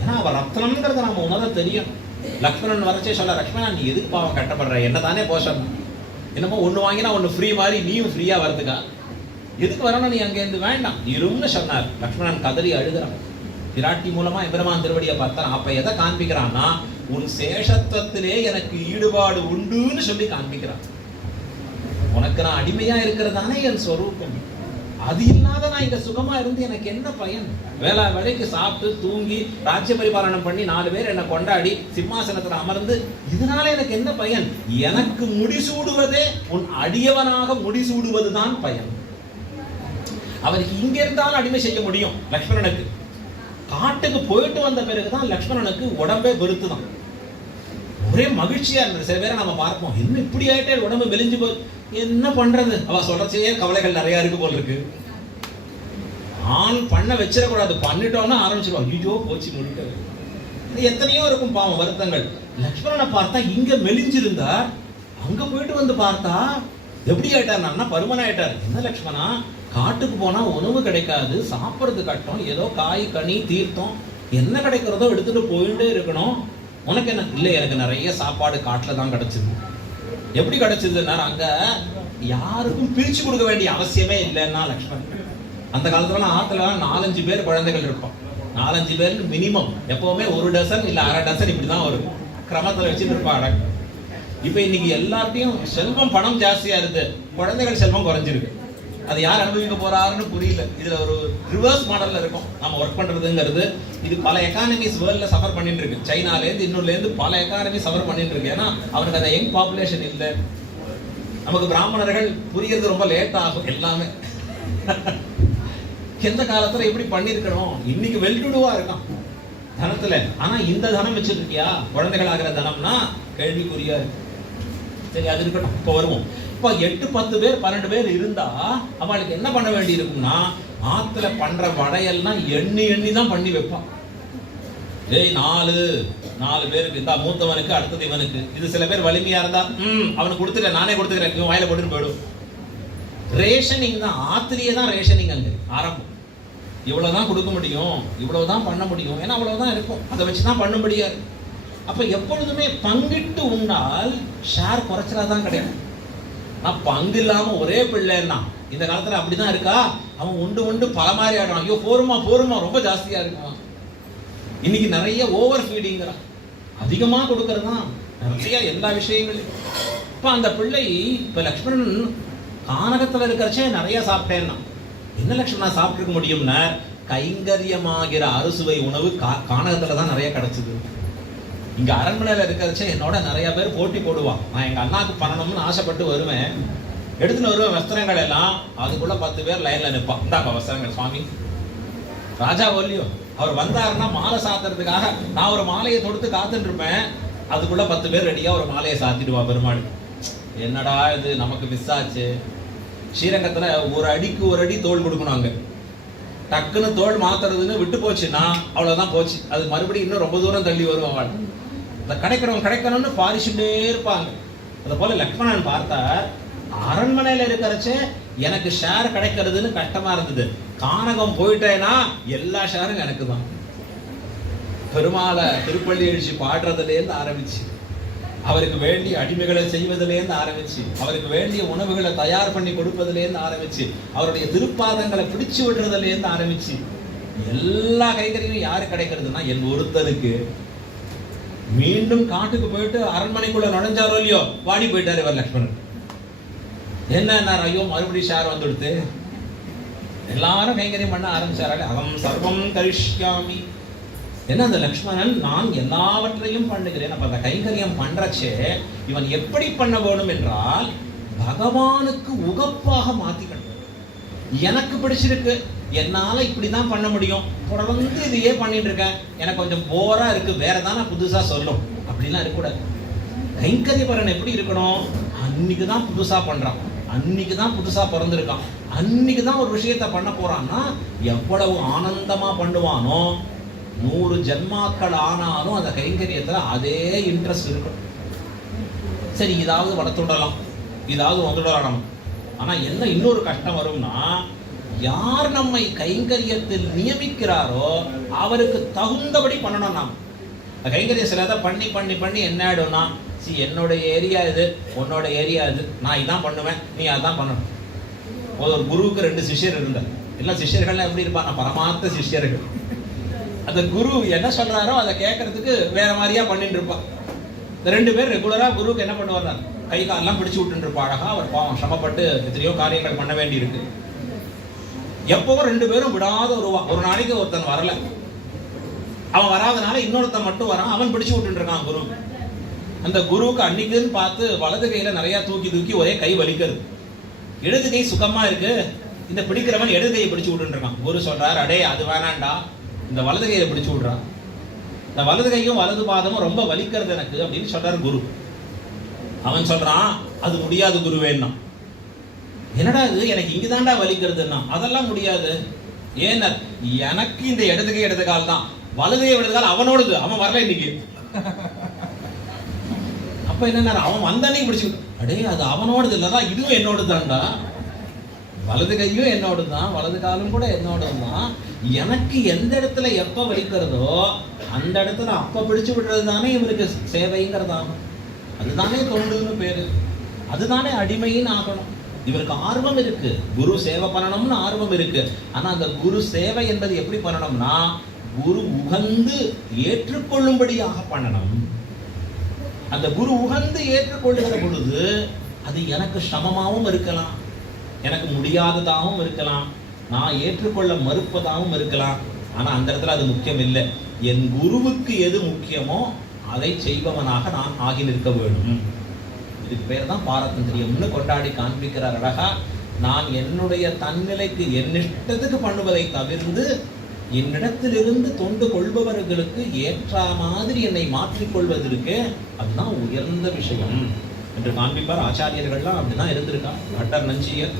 ஏன்னா அவர் ரத்னம்ங்கிறத நம்ம உணர தெரியும். லக்ஷ்மணன் வரச்சே சொல்ல, லக்ஷ்மணா நீ எதுக்கு பாவம் கட்டப்படுற, என்ன தானே போஷன், என்னமோ ஒன்று வாங்கினா ஒன்று ஃப்ரீ மாதிரி நீயும் ஃப்ரீயா வரதுக்கா, எதுக்கு வரணும் நீ அங்கேருந்து, வேண்டாம் இரும்னு சொன்னார். லக்ஷ்மணன் கதறி அழுகிறான். பிராட்டி மூலமா எம்பெருமான் திருவடியை பார்த்தான். அப்ப எதை காண்பிக்கிறான்னா உன் சேஷத்துவத்திலே எனக்கு ஈடுபாடு உண்டுன்னு சொல்லி காண்பிக்கிறான். உனக்கு நான் அடிமையா இருக்கிறதானே என் ஸ்வரூபம், அது இல்லாத நான் இங்க சுகமா இருந்து எனக்கு என்ன பயன்? வேளா வேலைக்கு சாப்பிட்டு தூங்கி ராஜ்ய பரிபாலனம் பண்ணி 4 பேர் என்னை கொண்டாடி சிம்மாசனத்துல அமர்ந்து இதனால எனக்கு என்ன பயன்? எனக்கு முடிசூடுவதே உன் அடியவனாக முடிசூடுவதுதான் பயன். அவருக்கு இங்க இருந்தாலும் அடிமை செய்ய முடியும். லக்ஷ்மணனுக்கு காட்டுக்கு போயிட்டு வந்த பிறகுதான் லக்ஷ்மணனுக்கு உடம்பே வெறுத்துதான், ஒரே மகிழ்ச்சியா இருந்தது. சில பேரை நம்ம பார்ப்போம், என்ன இப்படி ஆயிட்டே உடம்பு மெலிஞ்சு போய் என்ன பண்றது, அவ சொல்றச்சே கவலைகள் நிறைய இருக்கு போல் இருக்கு. ஆண் பண்ண வச்சிடக்கூடாது, பண்ணிட்டோம்னா ஆரம்பிச்சிருவோம், ஐயோ போச்சு முடிக்க. எத்தனையோ இருக்கும் பாவம் வருத்தங்கள். லக்ஷ்மணனை பார்த்தா இங்க மெலிஞ்சிருந்தா, அங்க போயிட்டு வந்து பார்த்தா எப்படி ஆயிட்டார், பருமன் ஆயிட்டார். என்ன லக்ஷ்மணா, காட்டுக்கு போனா உணவு கிடைக்காது, சாப்பிட்றது கட்டம், ஏதோ காய் கனி தீர்த்தம் என்ன கிடைக்கிறதோ எடுத்துட்டு போயிட்டே இருக்கணும். உனக்கு என்ன? இல்லை எனக்கு நிறைய சாப்பாடு காட்டுல தான் கிடைச்சது. எப்படி கிடைச்சதுன்னா அங்க யாருக்கும் பிரிச்சு கொடுக்க வேண்டிய அவசியமே இல்லைன்னா லக்ஷ்மணன். அந்த காலத்துல ஆத்துல 4-5 பேர் குழந்தைகள் இருப்போம். 4-5 பேர் மினிமம், எப்பவுமே 1 டசன் இல்ல 1/2 டசன் இப்படிதான் ஒரு கிரமத்துல வச்சுட்டு இருப்பாங்க. இப்ப இன்னைக்கு எல்லாத்தையும் செல்வம் பணம் ஜாஸ்தியா இருக்கு, குழந்தைகள் செல்வம் குறைஞ்சிருக்கு. அது யார் அனுபவிக்க போறாருன்னு புரியல. இதுல ஒரு ரிவர்ஸ் மாடல்ல இருக்கும் நம்ம ஒர்க் பண்றதுங்கிறது. இது பல எக்கானமிஸ் வேர்ல்ட்ல சஃபர் பண்ணிட்டு இருக்கு. சைனால இருந்து இன்னொருல இருந்து பல எக்கானமி சஃபர் பண்ணிட்டு இருக்கு. ஏன்னா அவனுக்கு அந்த யங் பாப்புலேஷன் இல்லை. நமக்கு பிராமணர்கள் புரிகிறது ரொம்ப லேட் ஆகும் எல்லாமே. எந்த காலத்துல எப்படி பண்ணிருக்கணும், இன்னைக்கு வெல்டுடுவா இருக்கான் தனத்துல. ஆனா இந்த தனம் வச்சிருக்கியா, குழந்தைகள் ஆகிற தனம்னா கேள்விக்குறியா இருக்கு. சரி அது இருக்கட்டும், இப்ப வருவோம். இப்ப 8-10 பேர் 12 பேர் இருந்தா அவளுக்கு என்ன பண்ண வேண்டி இருக்கும்னா, ஆத்துல பண்ற வடையெல்லாம் எண்ணி தான் பண்ணி வைப்பான். ஏய் 4 பேருக்கு இந்த மூத்தவனுக்கு அடுத்தது இவனுக்கு. இது சில பேர் வலிமையா இருந்தா அவனுக்கு கொடுத்துட்டேன் நானே கொடுத்துக்கிறேன், இவன் வாயில போட்டுன்னு போயிடும். ரேஷனிங் தான், ஆத்திரியே தான் ரேஷனிங். அங்கே ஆரம்பம் இவ்வளவுதான் கொடுக்க முடியும், இவ்வளவுதான் பண்ண முடியும், ஏன்னா அவ்வளவுதான் இருக்கும், அதை வச்சுதான் பண்ணும்படியா இருக்கு. அப்ப எப்பொழுதுமே பங்கிட்டு உண்டால் ஷேர் குறைச்சலாதான் கிடைக்கும். நான் பங்கு இல்லாம ஒரே பிள்ளைன்னா இந்த காலத்துல அப்படிதான் இருக்கா, அவன் உண்டு உண்டு பல மாதிரி ஆடுவான். ஐயோ போருமா போருமா ரொம்ப ஜாஸ்தியா இருக்குமா. இன்னைக்கு நிறைய ஓவர் ஃபீடிங்கிறான், அதிகமா கொடுக்கறது தான் நிறைய எல்லா விஷயங்களையும். இப்ப அந்த பிள்ளை இப்ப லக்ஷ்மணன் கானகத்துல இருக்கிறச்சே நிறைய சாப்பிட்டேன்னா என்ன லட்சுமணா சாப்பிட்டுருக்க முடியும்னா, கைங்கரியமாகிற அறுசுவை உணவு கானகத்துல தான் நிறைய கிடைச்சது. இங்க அரண்மனையில இருக்கிறச்சே என்னோட நிறைய பேர் போட்டி போடுவான். நான் எங்க அண்ணாக்கு பண்ணணும்னு ஆசைப்பட்டு வருவேன், எடுத்துன்னு வருவேன் வஸ்திரங்கள் எல்லாம். அதுக்குள்ள 10 பேர் லைன்ல நிற்பான், இந்தாங்க வஸ்திரங்கள் சுவாமி. ராஜா ஒல்லியோ அவர் வந்தாருன்னா மாலை சாத்துறதுக்காக நான் ஒரு மாலையை தொடுத்து காத்துட்டு இருப்பேன், அதுக்குள்ள 10 பேர் ரெடியா ஒரு மாலையை சாத்திடுவா பெருமாள். என்னடா இது நமக்கு மிஸ் ஆச்சு. ஸ்ரீரங்கத்துல ஒரு அடிக்கு ஒரு அடி தோல் கொடுக்கணும், அங்க டக்குன்னு தோல் மாத்துறதுன்னு விட்டு போச்சுன்னா அவ்வளவுதான் போச்சு. அது மறுபடியும் இன்னும் ரொம்ப தூரம் தள்ளி வரும். அவள் அந்த கிடைக்கணும்னு பாரிச்சுட்டே இருப்பாங்க. அது போல லக்ஷ்மணன் பார்த்தா அரண்மனையில இருக்கிறச்சே எனக்கு ஷேர் கிடைக்கிறதுன்னு கஷ்டமா இருந்தது. கானகம் போயிட்டேன்னா எல்லா ஷேரும் எனக்கு தான். பெருமாளை திருப்பள்ளி எழுச்சி பாடுறதுலேருந்து ஆரம்பிச்சு, அவருக்கு வேண்டிய அடிமைகளை செய்வதிலேருந்து ஆரம்பிச்சு, அவருக்கு வேண்டிய உணவுகளை தயார் பண்ணி கொடுப்பதிலேருந்து ஆரம்பிச்சு, அவருடைய திருப்பாதங்களை பிடிச்சு விடுறதுலேருந்து ஆரம்பிச்சு எல்லா கைகறியும் யாரு கிடைக்கிறதுனா என் ஒருத்தருக்கு. மீண்டும் காட்டுக்கு போயிட்டு அரண்மனைக்குள்ள நுழைஞ்சாரோ இல்லையோ வாடி போயிட்டாரு இவர் லக்ஷ்மணன். என்ன ஐயோ மறுபடியும் ஷேர் வந்துடுத்து. எல்லாரும் கைங்கரியம் பண்ண ஆரம்பிச்சாரு. அகம் சர்வம் கரிஷ்யாமி. என்ன அந்த லக்ஷ்மணன் நான் எல்லாவற்றையும் பண்ணுகிறேன். அப்ப அந்த கைங்கரியம் பண்றச்சே இவன் எப்படி பண்ண வேணும் என்றால் பகவானுக்கு உகப்பாக மாத்திக்கணும். எனக்கு பிடிச்சிருக்கு, என்னால இப்படிதான் பண்ண முடியும், தொடர்ந்து இதையே பண்ணிட்டு இருக்கேன், எனக்கு கொஞ்சம் போரா இருக்கு, வேற தானே புதுசா சொல்லும் அப்படிலாம் இருக்கக்கூடாது. கைங்கரியபரன் எப்படி இருக்கணும், அன்னைக்குதான் புதுசா பண்றான், அன்னைக்குதான் புதுசா பிறந்திருக்கான், அன்னைக்குதான் ஒரு விஷயத்த பண்ண போறான்னா எவ்வளவு ஆனந்தமா பண்ணுவானோ. 100 ஜென்மாக்கள் ஆனாலும் அந்த கைங்கரியத்துல அதே இன்ட்ரெஸ்ட் இருக்கும். சரி இதாவது வளர்த்துடலாம், இதாவது வந்துடலாம். ஆனா என்ன இன்னொரு கஷ்டம் வரும்னா, யார் நம்மை கைங்கரியத்தில் நியமிக்கிறாரோ அவருக்கு தகுந்தபடி பண்ணணும். நாம் கைங்கரியம் சிலதை பண்ணி பண்ணி பண்ணி என்ன ஆயிடும்னா, என்னோட ஏரியா இது, உன்னோட ஏரியா இது, நான் இதான் பண்ணுவேன், நீ அதான் பண்ணணும். ஒரு குருவுக்கு 2 சிஷ்யர் இருந்தார். எல்லாம் சிஷ்யர்கள்லாம் எப்படி இருப்பாங்க, பரமார்த்த சிஷ்யர்கள். அந்த குரு என்ன சொல்றாரோ அதை கேட்கறதுக்கு வேற மாதிரியா பண்ணிட்டு இருப்பா. இந்த 2 பேர் ரெகுலரா குருவுக்கு என்ன பண்ணுவார், கை காலெல்லாம் பிடிச்சு விட்டு இருப்பா. அழகா அவர் பாவம் சிரமப்பட்டு எத்தனையோ காரியங்கள் பண்ண வேண்டி இருக்கு. எப்பவும் 2 பேரும் விடாத வருவா. ஒரு நாளைக்கு ஒருத்தன் வரல, அவன் வராதனால இன்னொருத்தன் மட்டும் வரான், அவன் பிடிச்சு விட்டு இருக்கான் குரு. அந்த குருவுக்கு அன்னைக்குன்னு பார்த்து வலது கையில நிறைய தூக்கி தூக்கி ஒரே கை வலிக்கிறது, இடது கை சுகமா இருக்கு, இந்த பிடிக்கிறவன் இடது கையை பிடிச்சு விட்டு இருக்கான். குரு சொல்றாரு, அடே அது வேணாண்டா, இந்த வலது கையை பிடிச்சு விடுறான், இந்த வலது கையும் வலது பாதமும் ரொம்ப வலிக்கிறது எனக்கு அப்படின்னு சொல்றாரு குரு. அவன் சொல்றான், அது முடியாது குருவேன்னா. என்னடா இது, எனக்கு இங்குதான்டா வலிக்கிறதுன்னா. அதெல்லாம் முடியாது. ஏன்னா எனக்கு இந்த இடது கை இடது கால் தான், வலது கை இடது கால் அவனோடது, அவன் வரல இன்னைக்கு. அப்ப என்ன, அவன் வந்தானே பிடிச்சு, அடே அது அவனோடது இல்லதான், இதுவும் என்னோடு தான்டா. வலது கையும் என்னோடு தான், வலது காலும் கூட என்னோடு தான். எனக்கு எந்த இடத்துல எப்ப வலிக்கிறதோ அந்த இடத்துல அப்ப பிடிச்சு விடுறது தானே இவருக்கு சேவைங்கிறதாகும். அதுதானே தொண்டுன்னு பேரு, அதுதானே அடிமைன்னு ஆகணும். இவருக்கு ஆர்வம் இருக்கு, குரு சேவை பண்ணணும்னு ஆர்வம் இருக்கு. ஆனா அந்த குரு சேவை என்பது எப்படி பண்ணணும்னா, குரு உகந்து ஏற்றுக்கொள்ளும்படியாக பண்ணணும். அந்த குரு உகந்து ஏற்றுக்கொள்ளுகிற பொழுது அது எனக்கு சமமாகவும் இருக்கலாம், எனக்கு முடியாததாகவும் இருக்கலாம், நான் ஏற்றுக்கொள்ள மறுப்பதாகவும் இருக்கலாம். ஆனா அந்த இடத்துல அது முக்கியம் இல்லை. என் குருவுக்கு எது முக்கியமோ அதை செய்பவனாக நான் ஆகி நிற்க வேண்டும். இதுக்கு பேர் தான் பாரதந்திரியம்னு கொண்டாடி காண்பிக்கிறார் அழகா. நான் என்னுடைய தன்னிலைக்கு என்னிஷ்டத்துக்கு பண்ணுவதை தவிர்த்து என்னிடத்திலிருந்து தொண்டு கொள்பவர்களுக்கு ஏற்ற மாதிரி என்னை மாற்றிக்கொள்வதற்கு அதுதான் உயர்ந்த விஷயம் என்று காண்பிப்பார். ஆச்சாரியர்கள்லாம் அப்படிதான் இருந்திருக்கா. பட்டர் நஞ்சியர்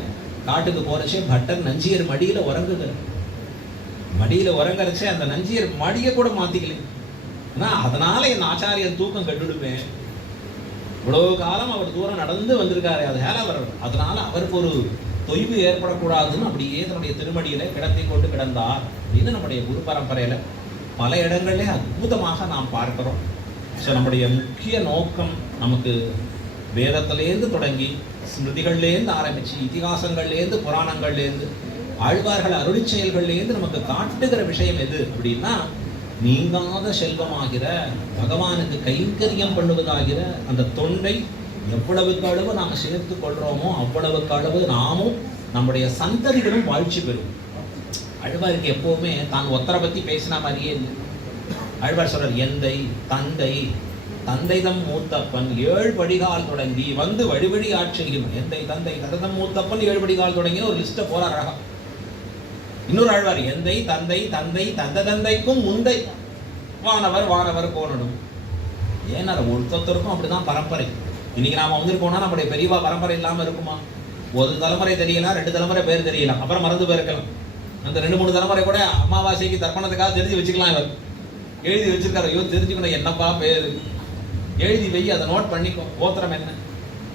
காட்டுக்கு போறச்சே பட்டர் நஞ்சியர் மடியில உறங்குகிறார். மடியில உறங்குறச்சே அந்த நஞ்சியர் மடியை கூட மாத்திக்கல. அதனால என் ஆச்சாரியர் தூக்கம் கட்டுடுவேன். இவ்வளவு காலம் அவர் தூரம் நடந்து வந்திருக்காரு, அதனால அவருக்கு ஒரு தொய்வு ஏற்படக்கூடாதுன்னு அப்படியே தன்னுடைய திருமடியில கிடத்தி கொண்டு கிடந்தார் அப்படின்னு நம்முடைய குரு பரம்பரையில பல இடங்கள்ல அற்புதமாக நாம் பார்க்கிறோம். ஸோ நம்முடைய முக்கிய நோக்கம் நமக்கு வேதத்திலேருந்து தொடங்கி ஸ்மிருதிகள்லேருந்து ஆரம்பிச்சு இதிகாசங்கள்லேருந்து புராணங்கள்லேருந்து ஆழ்வார்கள் அருளி செயல்கள்லேருந்து நமக்கு காட்டுகிற விஷயம் எது அப்படின்னா, நீங்காத செல்வமாகிற பகவானுக்கு கைங்கரியம் பண்ணுவதாகிற அந்த தொண்டை எவ்வளவுக்கு அளவு நாம் சேர்த்து கொள்றோமோ அவ்வளவுக்கு அளவு நாமும் நம்முடைய சந்ததிகளும் வாழ்ச்சி பெறும். ஆழ்வாருக்கு எப்பவுமே தான் ஒத்தரை பத்தி பேசின மாதிரியே இல்லை. ஆழ்வார் சொல்றார், எந்தை தந்தை தந்தைதம் மூத்தப்பன் 7 படிகால் தொடங்கி வந்து வழிவழி ஆட்சியும். எந்தை தந்தை தந்தைதம் மூத்தப்பன் 7 படிகால் தொடங்கி ஒரு லிஸ்ட்டை போறார் அழகா. இன்னொரு ஆழ்வார், எந்தை தந்தை தந்தை தந்த தந்தைக்கும் முந்தை வானவர் வானவர் கோணடும். ஏன்னா ஒருத்தருக்கும் அப்படிதான் பரம்பரை. இன்னைக்கு நாம வந்திருக்கோம்னா நம்முடைய பெரியவா பரம்பரை இல்லாம இருக்குமா? ஒரு தலைமுறை தெரியலாம், 2 தலைமுறை பேர் தெரியலாம், அப்புறம் மறந்து போயிருக்கலாம். அந்த 2-3 தலைமுறை கூட அமாவாசைக்கு தர்ப்பணத்துக்காக தெரிஞ்சு வச்சுக்கலாம். இவர் எழுதி வச்சிருக்காரு, ஐயோ தெரிஞ்சுக்கணும் என்னப்பா பேரு, எழுதி வை, அதை நோட் பண்ணிக்கோ, கோத்திரம் என்ன.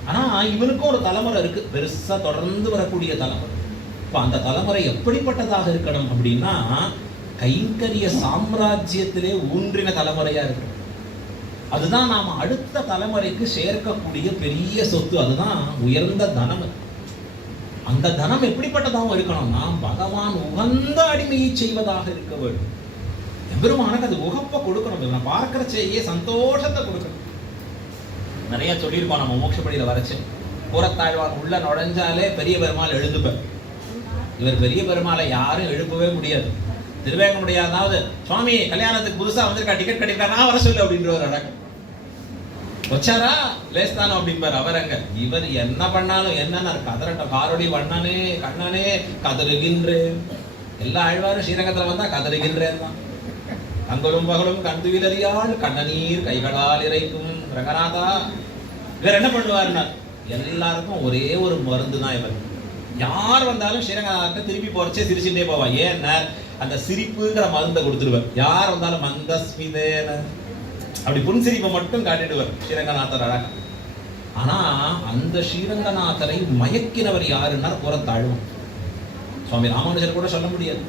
ஆனா இவனுக்கும் ஒரு தலைமுறை இருக்கு, பெருசா தொடர்ந்து வரக்கூடிய தலைமுறை. இப்ப அந்த தலைமுறை எப்படிப்பட்டதாக இருக்கணும் அப்படின்னா, கைங்கரிய சாம்ராஜ்யத்திலே ஊன்றின தலைமுறையா இருக்கணும். அதுதான் நாம அடுத்த தலைமுறைக்கு சேர்க்கக்கூடிய பெரிய சொத்து. அதுதான் உயர்ந்த தனம். அந்த தனம் எப்படிப்பட்டதாகவும் இருக்கணும்னா, பகவான் உகந்த அடிமையை செய்வதாக இருக்க வேண்டும். எம்பெருமானுக்கு அது உகப்ப கொடுக்கணும். இவனை பார்க்கறச்சேயே சந்தோஷத்தை கொடுக்கணும். நிறைய சொல்லியிருக்கோம் நம்ம மோட்சப்படியில வரைச்சு. கூரத்தாழ்வான் உள்ள நுழைஞ்சாலே பெரிய பெருமாள் எழுந்துப்பார். இவர் பெரிய பெருமாளை யாரும் எழுப்பவே முடியாது. திருவேங்கமுடியாதாவது சுவாமி கல்யாணத்துக்கு புதுசா வந்திருக்கா, டிக்கெட் கட்டிருக்கா, நான் வர சொல்லு அப்படின்றவர் அடக்கம் வச்சாரா லேஸ்தானோ அப்படின்பார். அவர் அங்க இவர் என்ன பண்ணாலும் என்னன்னா கதறட்ட காரொடி வண்ணனே கண்ணனே கதறுகின்றேன். எல்லா ஆழ்வாரும் ஸ்ரீரங்கத்துல வந்தா கதறுகின்றேன் தான். அங்கலும் பகலும் கண்டு விலறியால் கண்ணநீர் கைகளால் இறைக்கும் ரங்கநாதா. இவர் என்ன பண்ணுவாருன்னா, எல்லாருக்கும் ஒரே ஒரு மருந்து தான் இவர். யார் வந்தாலும் ஸ்ரீரங்கநாதத்தை திருப்பி போறச்சே சிரிச்சுட்டே போவா. ஏன்னா அந்த சிரிப்புங்கிற மருந்தை கொடுத்துருவார். யார் வந்தாலும் மந்தஸ்மிதேன அப்படி புன்சிரிப்பை மட்டும் காட்டிடுவார் ஸ்ரீரங்கநாதர் அழகா. ஆனா அந்த ஸ்ரீரங்கநாதரை மயக்கினவர் யாருன்னா புறத்தாழ்வான். சுவாமி ராமானுஜர் கூட சொல்ல முடியாது.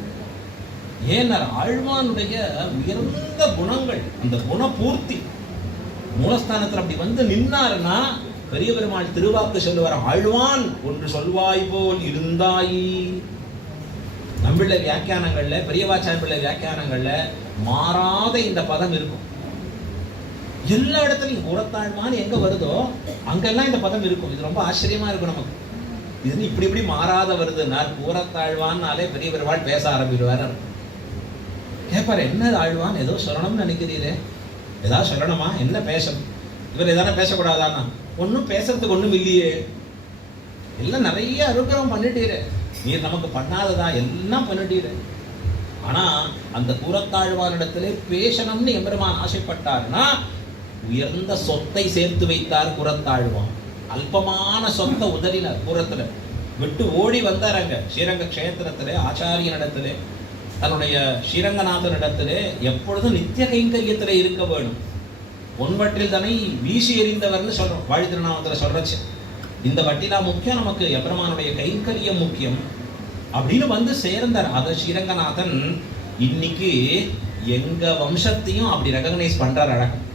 ஏன்னா ஆழ்வானுடைய உயர்ந்த குணங்கள், அந்த குணபூர்த்தி மூலஸ்தானத்தில் அப்படி வந்து நின்னாருன்னா, பெரிய பெருமாள் திருவாக்கு சொல்லுவார், ஆழ்வான் ஒன்று சொல்வாய் போல் இருந்தாயி. நம்மள வியாக்கியானங்கள்ல, பெரியவாச்சான் பிள்ளை வியாக்கியானங்கள்ல மாறாத இந்த பதம் இருக்கும். எல்லா இடத்துலையும் புறத்தாழ்வான் எங்க வருதோ அங்கெல்லாம் இந்த பதம் இருக்கும். இது ரொம்ப ஆச்சரியமா இருக்கும் நமக்கு. இது இப்படி இப்படி மாறாத வருதுன்னா, புறத்தாழ்வான்னாலே பெரிய பெருமாள் பேச ஆரம்பிடுவார். கேட்பாரு, என்ன ஆழ்வான் ஏதோ சொல்லணும்னு நினைக்கிறீரே, ஏதாவது சொல்லணுமா, என்ன பேசணும், இவர் எதான பேசக்கூடாதானா? ஒன்றும் பேசுறதுக்கு ஒன்றும் இல்லையே, எல்லாம் நிறைய அனுகிரகம் பண்ணிட்டீரு, நீர் நமக்கு பண்ணாததா எல்லாம் பண்ணிட்டீரு. ஆனா அந்த கூரத்தாழ்வானிடத்திலே பேசணும்னு எம்பெருமான் ஆசைப்பட்டார்னா, உயர்ந்த சொத்தை சேர்த்து வைத்தார் கூரத்தாழ்வான். அல்பமான சொத்தை உதறினார். கூரத்துல விட்டு ஓடி வந்தார். அங்க ஸ்ரீரங்க கஷேத்திரத்திலே ஆச்சாரியனிடத்திலே, தன்னுடைய ஸ்ரீரங்கநாதனிடத்திலே எப்பொழுதும் நித்திய கைங்கரியத்திலே இருக்க வேணும். பொன்வட்டில் தன்னை வீசி எறிந்தவர்னு சொல்றோம் வாழி திருநாமத்துல சொல்றச்சு. இந்த வட்டிலா முக்கியம், நமக்கு எம்பெருமானுடைய கைங்கரியம் முக்கியம் அப்படின்னு வந்து சேர்ந்தார். அத ஸ்ரீரங்கநாதன் இன்னைக்கு எங்க வம்சத்தையும் அப்படி ரெகக்னைஸ் பண்றார். அழகம்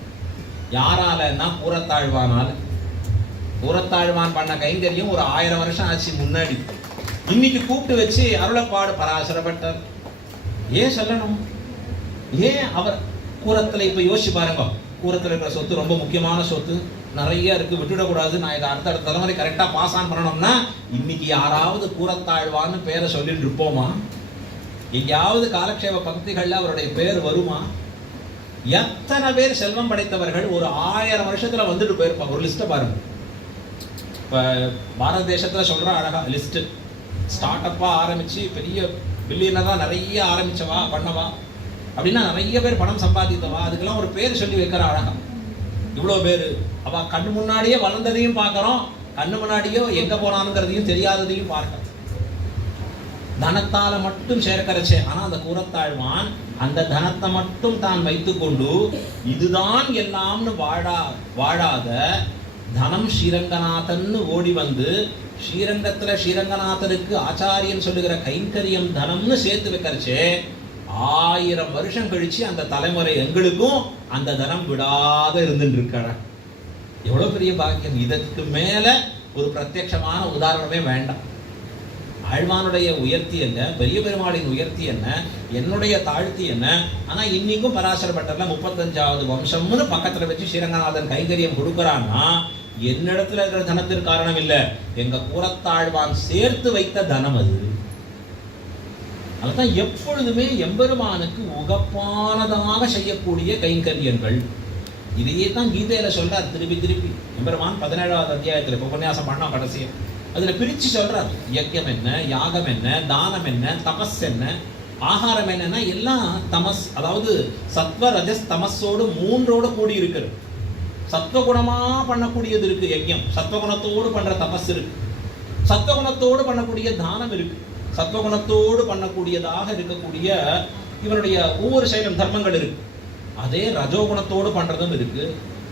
யாராலன்னா கூரத்தாழ்வானால். கூரத்தாழ்வான் பண்ண கைங்கரியம் ஒரு 1000 வருஷம் ஆச்சு முன்னாடி. இன்னைக்கு கூப்பிட்டு வச்சு அருளப்பாடு பராசரப்பட்டார். ஏன் சொல்லணும்? ஏன் அவர் கூரத்துல இப்ப யோசிச்சு பாருங்க, கூரத்துல இருக்கிற சொத்து ரொம்ப முக்கியமான சொத்து, நிறைய இருக்கு, விட்டுடக்கூடாது. நான் இதை அடுத்த தலைமுறை கரெக்டா பாஸ் ஆன் பண்ணணும்னா, இன்னைக்கு யாராவது கூரத்தாழ்வான்னு பேரை சொல்லிட்டு இருப்போமா? எங்கேயாவது காலக்ஷேப பக்திகள்ல அவருடைய பேர் வருமா? எத்தனை பேர் செல்வம் படைத்தவர்கள் ஒரு 1000 வருஷத்துல வந்துட்டு போயிருப்பாங்க. ஒரு லிஸ்ட்டை பாருங்க. இப்ப பாரத தேசத்துல சொல்ற அழகா லிஸ்ட், ஸ்டார்ட் அப்பா ஆரம்பிச்சு பெரிய பில்லியனரா நிறைய ஆரம்பிச்சவா பண்ணவா அப்படின்னா நிறைய பேர் பணம் சம்பாதித்தவா, அதுக்கெல்லாம் ஒரு பேர் சொல்லி வைக்கிற அழகா. இவ்வளவு பேரு அவ கண்ணு முன்னாடியே வளர்ந்ததையும் பார்க்கிறோம், கண்ணு முன்னாடியோ எங்க போனானுங்கிறதையும் தெரியாததையும் பார்க்கிறோம். தனத்தால மட்டும் சேர்க்கறச்சே. ஆனா அந்த கூரத்தாழ்வான் அந்த தனத்தை மட்டும் தான் வைத்துக்கொண்டு இதுதான் எல்லாம்னு வாழாத தனம் ஸ்ரீரங்கநாதன்னு ஓடி வந்து ஸ்ரீரங்கத்துல ஸ்ரீரங்கநாதருக்கு ஆச்சாரியன் சொல்லுகிற கைங்கரியம் தனம்னு சேர்த்து வைக்கிறச்சே 1000 வருஷம் கழிச்சு அந்த தலைமுறை எங்களுக்கும் அந்த தனம் விடாத இருந்துட்டு இருக்காடா. எவ்வளவு பெரிய பாக்கியம்! இதற்கு மேல ஒரு பிரத்யட்சமான உதாரணமே வேண்டாம். ஆழ்வானுடைய உயர்த்தி என்ன, பெரிய பெருமாளின் உயர்த்தி என்ன, என்னுடைய தாழ்த்தி என்ன. ஆனா இன்னைக்கும் பராசர பட்டர்ல 35வது வம்சம்னு பக்கத்துல வச்சு ஸ்ரீரங்கநாதன் கைங்கரியம் கொடுக்கறான்னா என்னிடத்துல இருக்கிற தனத்திற்கு காரணம் இல்ல, எங்க கூறத்தாழ்வான் சேர்த்து வைத்த தனம் அது. அதுதான் எப்பொழுதுமே எம்பெருமானுக்கு உகப்பானதாக செய்யக்கூடிய கைங்கரியங்கள். இதையே தான் கீதையில சொல்றார் திருப்பி திருப்பி. எம்பெருமான் 17வது அத்தியாயத்துல உபன்யாசம் பண்ணா கடைசியா அதுல பிரிச்சு சொல்றார். யஜ்யம் என்ன, யாகம் என்ன, தானம் என்ன, தபஸ் என்ன, ஆகாரம் என்னன்னா எல்லாம் தமஸ், அதாவது சத்வ ரஜஸ் தமஸோடு 3ஓடு கூடி இருக்கிறது. சத்வகுணமா பண்ணக்கூடியது இருக்கு யஜ்யம், சத்வகுணத்தோடு பண்ற தபஸ் இருக்கு, சத்வகுணத்தோடு பண்ணக்கூடிய தானம் இருக்கு, சத்வகுணத்தோடு பண்ணக்கூடியதாக இருக்கக்கூடிய இவனுடைய ஒவ்வொரு செயலும் தர்மங்கள் இருக்கு. அதே ரஜோகுணத்தோடு பண்றதும் இருக்கு,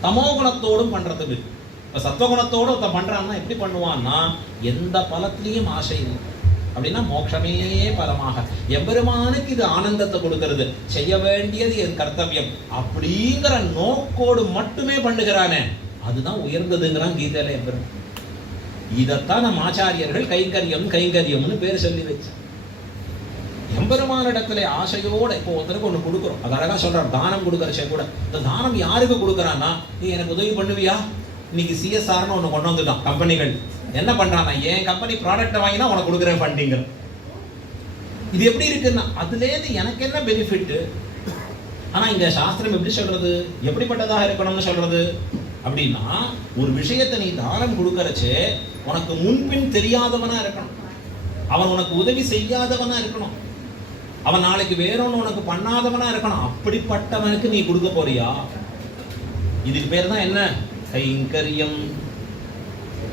தமோகுணத்தோடும் பண்றதும் இருக்கு. இப்ப சத்வகுணத்தோடு ஒருத்தன் பண்றான்னா எப்படி பண்ணுவான்னா எந்த பலத்திலையும் ஆசை இல்லை, அப்படின்னா மோட்சமே பலமாக எம்பெருமானுக்கு இது ஆனந்தத்தை கொடுக்கிறது, செய்ய வேண்டியது என் கர்த்தவியம் அப்படிங்கிற நோக்கோடு மட்டுமே பண்ணுகிறானே அதுதான் உயர்ந்ததுங்கிறான் கீதையில எம்பெருமான். இதைத்தான் நம் ஆச்சாரியர்கள் கைங்கரியம் கைங்கரியம்னு பேர் சொல்லி வச்சு எம்பெருமானிடத்துல ஆசையோட. இப்போ ஒருத்தருக்கு ஒண்ணு கொடுக்குறோம், அது அழகா சொல்றான், தானம் கொடுக்கறச்சே கூட இந்த தானம் யாருக்கு கொடுக்குறான்னா, நீ எனக்கு உதவி பண்ணுவியா? இன்னைக்கு CSRன்னு ஒண்ணு கொண்டு வந்துட்டான் கம்பெனிகள். என்ன பண்றானா, என் கம்பெனி ப்ராடக்ட் வாங்கினா உனக்கு கொடுக்குறேன் ஃபண்டிங். இது எப்படி இருக்குன்னா அதுலேருந்து எனக்கு என்ன பெனிஃபிட்? ஆனா இங்க சாஸ்திரம் எப்படி சொல்றது, எப்படிப்பட்டதாக இருக்கணும்னு சொல்றது அப்படின்னா, ஒரு விஷயத்தை நீ தானம் கொடுக்கறச்சு உனக்கு முன்பின் தெரியாதவனா இருக்கணும், அவன் உனக்கு உதவி செய்யாதவனா இருக்கணும், அவன் நாளைக்கு வேறொன்னு உனக்கு பண்ணாதவனா இருக்கணும். அப்படிப்பட்டவனுக்கு நீ கொடுக்க போறியா? இதுக்கு பேர் தான் என்ன, கைங்கரியம்.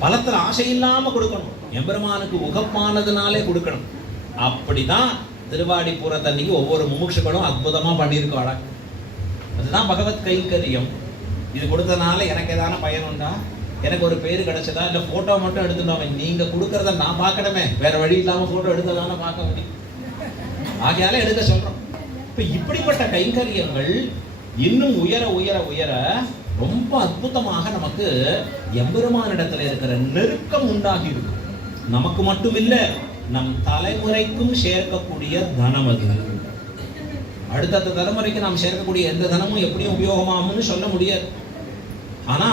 பலத்துல ஆசை இல்லாம கொடுக்கணும், எம்பெருமானுக்கு உகப்பானதுனாலே கொடுக்கணும். அப்படிதான் திருவாடிபுரத்தன்னைக்கு ஒவ்வொரு முமுட்சுகளும் அற்புதமா பண்ணியிருக்காளா. அதுதான் பகவத் கைங்கரியம். இது கொடுத்தனால எனக்கு ஏதான பயன் உண்டா, எனக்கு ஒரு பேரு கிடைச்சதா, இல்ல போட்டோ மட்டும் எடுத்துட்டோம், நீங்க கொடுக்கறத நான் பார்க்கணுமே, வேற வழி இல்லாம போட்டோ எடுத்ததான பார்க்க முடியும், ஆகையால எடுக்க சொல்றோம். இப்ப இப்படிப்பட்ட கைங்கரியங்கள் இன்னும் உயர உயர உயர ரொம்ப அற்புதமாக நமக்கு எம்பெருமானிடத்துல இருக்கிற நெருக்கம் உண்டாகி இருக்கு. நமக்கு மட்டும் இல்ல, நம் தலைமுறைக்கும் சேர்க்கக்கூடிய தனம் அது. அடுத்த தலைமுறைக்கு நாம் சேர்க்கக்கூடிய எந்த தனமும் எப்படியும் உபயோகமாகும்னு சொல்ல முடியாது. ஆனா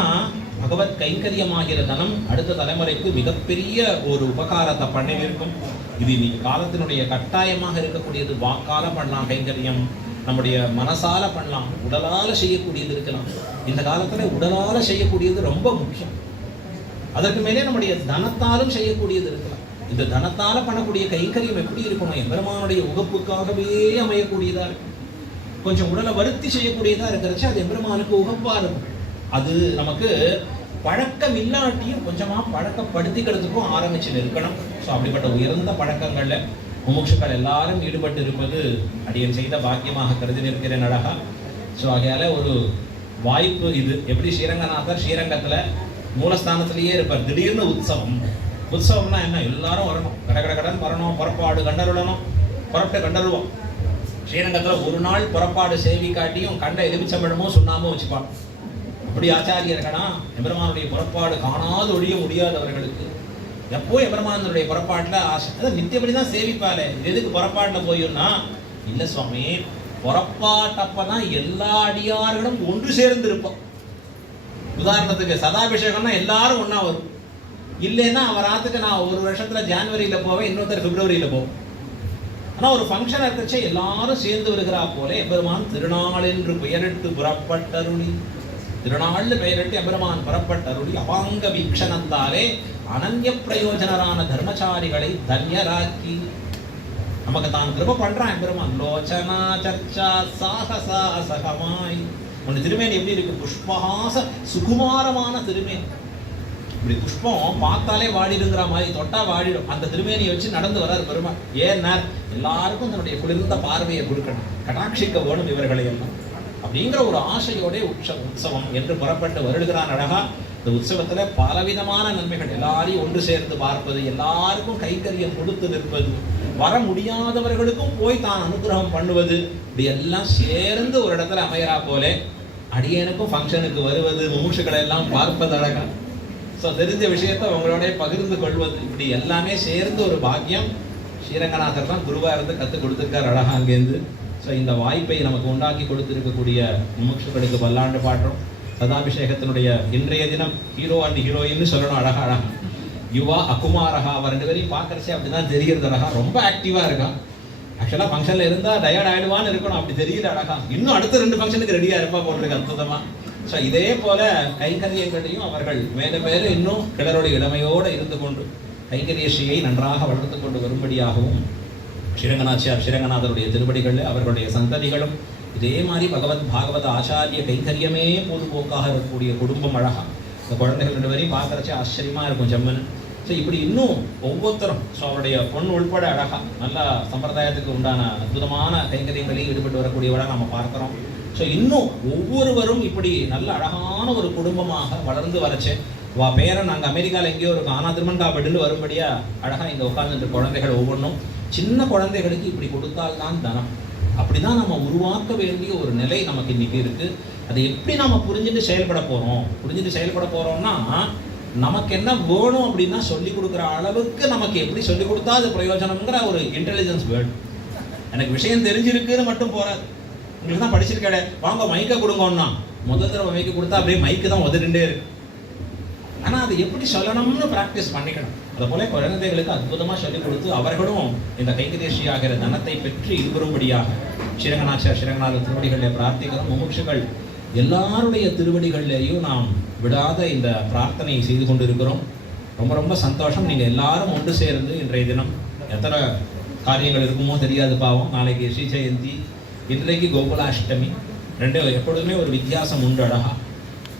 பகவத் கைங்கரியமாகிற தனம் அடுத்த தலைமுறைக்கு மிகப்பெரிய ஒரு உபகாரத்தை பண்ணியிருக்கும். இது இன்னைக்கு காலத்தினுடைய கட்டாயமாக இருக்கக்கூடியது. வாக்கால பண்ணலாம் கைங்கரியம், நம்முடைய மனசால பண்ணலாம், உடலால செய்யக்கூடியது இருக்கலாம். இந்த காலத்துல உடலால செய்யக்கூடியது ரொம்ப முக்கியம். அதற்கு மேலே நம்முடைய தனத்தாலும் செய்யக்கூடியது இருக்கலாம். இந்த தனத்தால பண்ணக்கூடிய கைங்கரியம் எப்படி இருக்கணும், எம்பெருமானுடைய உகப்புக்காகவே அமையக்கூடியதா இருக்கும். கொஞ்சம் உடலை வருத்தி செய்யக்கூடியதா இருக்கிறச்சு அது எம்பெருமானுக்கு உகப்பா இருக்கும். அது நமக்கு பழக்கம் இல்லாட்டியும் கொஞ்சமா பழக்கப்படுத்திக்கிறதுக்கும் ஆரம்பிச்சு இருக்கணும். ஸோ அப்படிப்பட்ட உயர்ந்த பழக்கங்கள்ல முமுட்சுக்கள் எல்லாரும் ஈடுபட்டு இருப்பது அடியன் செய்த பாக்கியமாக கருதி நிற்கிறேன் அழகா. ஸோ ஆகையால ஒரு வாய்ப்பு இது. எப்படி ஸ்ரீரங்கநாதர் ஸ்ரீரங்கத்துல மூலஸ்தானத்திலேயே இருப்பார், திடீர்னு உற்சவம். உற்சவம்னா என்ன, எல்லாரும் வரணும், கடன் வரணும், புறப்பாடு கண்டருளணும், புறப்பட்டு கண்டருவோம். ஸ்ரீரங்கத்துல ஒரு நாள் புறப்பாடு சேவி காட்டியும் கண்ட எலுமிச்சம்பழமும் சுண்ணாமும் வச்சுப்பான். அப்படி ஆச்சாரியர்களா எம்பெருமானுடைய புறப்பாடு காணாது ஒழிய முடியாதவர்களுக்கு எப்போ எம்பெருமானுடைய புறப்பாட்டுல ஆசை. அதான் நித்தியப்படிதான் சேவிப்பாளே, எதுக்கு புறப்பாட்டுல போயும்னா, இல்ல சுவாமி புறப்பாட்டப்பதான் எல்லா அடியார்களும் ஒன்று சேர்ந்து இருப்போம். உதாரணத்துக்கு சதாபிஷேகம்னா எல்லாரும் ஒன்னா வரும். இல்லைன்னா அவராத்துக்கு நான் ஒரு வருஷத்துல ஜான்வரியில போவேன், இன்னொருத்தர் பிப்ரவரியில போவேன். ஆனா ஒரு ஃபங்க்ஷன் இருக்கிறச்சே எல்லாரும் சேர்ந்து வருகிறா போல எம்பெருமான் திருநாள் என்று பெயரிட்டு புறப்பட்டருளி, திருநாள்னு பெயரிட்டு எம்பெருமான் புறப்பட்டருளி அபாங்க வீக்ஷணந்தாலே அனன்ய பிரயோஜனரான தர்மச்சாரிகளை தன்யராக்கி நமக்கு தான் கிருப பண்றான் எம்பெருமான். லோச்சனா சர்ச்சா சாகசா சகமாய். உன் திருமேனி எப்படி இருக்கு, புஷ்பஹாச சுகுமாரமான திருமேனி. இப்படி புஷ்பம் பார்த்தாலே வாடிடுங்கிற மாதிரி, தொட்டா வாடிடும். அந்த திருமேனியை வச்சு நடந்து வராது பெருமாள். ஏன்னா எல்லாருக்கும் தன்னுடைய குளிர்ந்த பார்வையை கொடுக்கணும், கடாட்சிக்க வேணும் இவர்களை எல்லாம் அப்படிங்கிற ஒரு ஆசையோட உற்சவம் என்று புறப்பட்டு வருகிறான் அழகா. இந்த உற்சவத்துல பலவிதமான நன்மைகள், எல்லாரையும் ஒன்று சேர்ந்து பார்ப்பது, எல்லாருக்கும் கைங்கரியம் கொடுத்து நிற்பது, வர முடியாதவர்களுக்கும் போய் தான் அனுகிரகம் பண்ணுவது, இப்படி எல்லாம் சேர்ந்து ஒரு இடத்துல அமையறா போல அடியனுக்கும் ஃபங்க்ஷனுக்கு வருவது, முமுட்சுக்களை எல்லாம் பார்ப்பது அழகா. ஸோ தெரிஞ்ச விஷயத்த உங்களோட பகிர்ந்து கொள்வது, இப்படி எல்லாமே சேர்ந்து ஒரு பாக்கியம் ஸ்ரீரங்கநாதர் தான் குருவாக இருந்து கற்றுக் கொடுத்துருக்கார் அழகா அங்கேருந்து. ஸோ இந்த வாய்ப்பை நமக்கு உண்டாக்கி கொடுத்திருக்கக்கூடிய முமுட்சுக்களுக்கு பல்லாண்டு பாடுறோம். சதாபிஷேகத்தினுடைய இன்றைய தினம் ஹீரோ அண்ட் ஹீரோயின்னு சொல்லணும். அழகா அழகா யுவா அகுமாரகா, அவர் 2 பேரையும் பார்க்கறச்சே அப்படிதான் தெரிகிறது அழகா. ரொம்ப ஆக்டிவாக இருக்கான். ஆக்சுவலாக ஃபங்க்ஷனில் இருந்தால் டயர்ட் ஆகிடுவான்னு இருக்கணும், அப்படி தெரியல அழகா. இன்னும் அடுத்த 2 ஃபங்க்ஷனுக்கு ரெடியாக இருப்பா போட்டிருக்கு அற்புதமாக. ஸோ இதே போல கைங்கரியங்களையும் அவர்கள் மேலே இன்னும் கிளரோடைய இளமையோடு இருந்து கொண்டு கைங்கரியஸ்ரீயை நன்றாக வளர்த்து கொண்டு வரும்படியாகவும் ஸ்ரீரங்கநாச்சியார் ஸ்ரீரங்கநாதருடைய திருவடிகளில் அவர்களுடைய சந்ததிகளும் இதே மாதிரி பகவத் பாகவத ஆச்சாரிய கைங்கரியமே பொதுபோக்காக இருக்கக்கூடிய குடும்பம் அழகா. இந்த குழந்தைகள் 2 பேரையும் பார்க்கறச்சே ஆச்சரியமாக இருக்கும் ஜம்மன். ஸோ இப்படி இன்னும் ஒவ்வொருத்தரும், ஸோ அவருடைய பொண்ணு உள்பட அழகா நல்ல சம்பிரதாயத்துக்கு உண்டான அற்புதமான கைங்கரியங்களையும் ஈடுபட்டு வரக்கூடியவளாக நம்ம பார்க்குறோம். ஸோ இன்னும் ஒவ்வொருவரும் இப்படி நல்ல அழகான ஒரு குடும்பமாக வளர்ந்து வரச்சே வா பேரன் நாங்கள் அமெரிக்காவில் எங்கேயோ இருக்கும், ஆனால் திருமன்காப்பட்டுன்னு வரும்படியா அழகாக இங்கே உட்கார்ந்துட்டு குழந்தைகள் ஒவ்வொன்றும் சின்ன குழந்தைகளுக்கு இப்படி கொடுத்தால்தான் தனம். அப்படிதான் நம்ம உருவாக்க வேண்டிய ஒரு நிலை நமக்கு இன்னைக்கு இருக்கு. அதை எப்படி நம்ம புரிஞ்சுட்டு செயல்பட போறோம்னா நமக்கு என்ன வேணும் அப்படின்னா சொல்லி கொடுக்குற அளவுக்கு நமக்கு எப்படி சொல்லி கொடுத்தா அது பிரயோஜனம்ங்கிற ஒரு இன்டெலிஜென்ஸ் வேர்டு. எனக்கு விஷயம் தெரிஞ்சிருக்குன்னு மட்டும் போறாது. உங்களுக்கு தான் படிச்சிருக்கேன், வாங்க மைக்கை கொடுங்கன்னா முதல் தடவை மைக்கு கொடுத்தா அப்படியே மைக்கு தான் உதறிண்டே இருக்கு. ஆனால் அது எப்படி சொல்லணும்னு ப்ராக்டிஸ் பண்ணிக்கணும். அதை போல குழந்தைகளுக்கு அற்புதமாக சொல்லிக் கொடுத்து அவர்களும் இந்த கைங்கதேசி ஆகிற தனத்தை பெற்று இருவரும்படியாக ஸ்ரீரங்கநாச்சியார் ஸ்ரீரங்கநாதர் திருவடிகளில் பிரார்த்திக்கிறோம். முமுட்சுகள் எல்லாருடைய திருவடிகள்லேயும் நாம் விடாத இந்த பிரார்த்தனையை செய்து கொண்டு இருக்கிறோம். ரொம்ப ரொம்ப சந்தோஷம். நீங்கள் எல்லாரும் ஒன்று சேர்ந்து இன்றைய தினம் எத்தனை காரியங்கள் இருக்குமோ தெரியாது பாவம். நாளைக்கு ஸ்ரீ ஜெயந்தி, இன்றைக்கு கோகுலாஷ்டமி, 2 எப்பொழுதுமே ஒரு வித்தியாசம் உண்டு அழகா.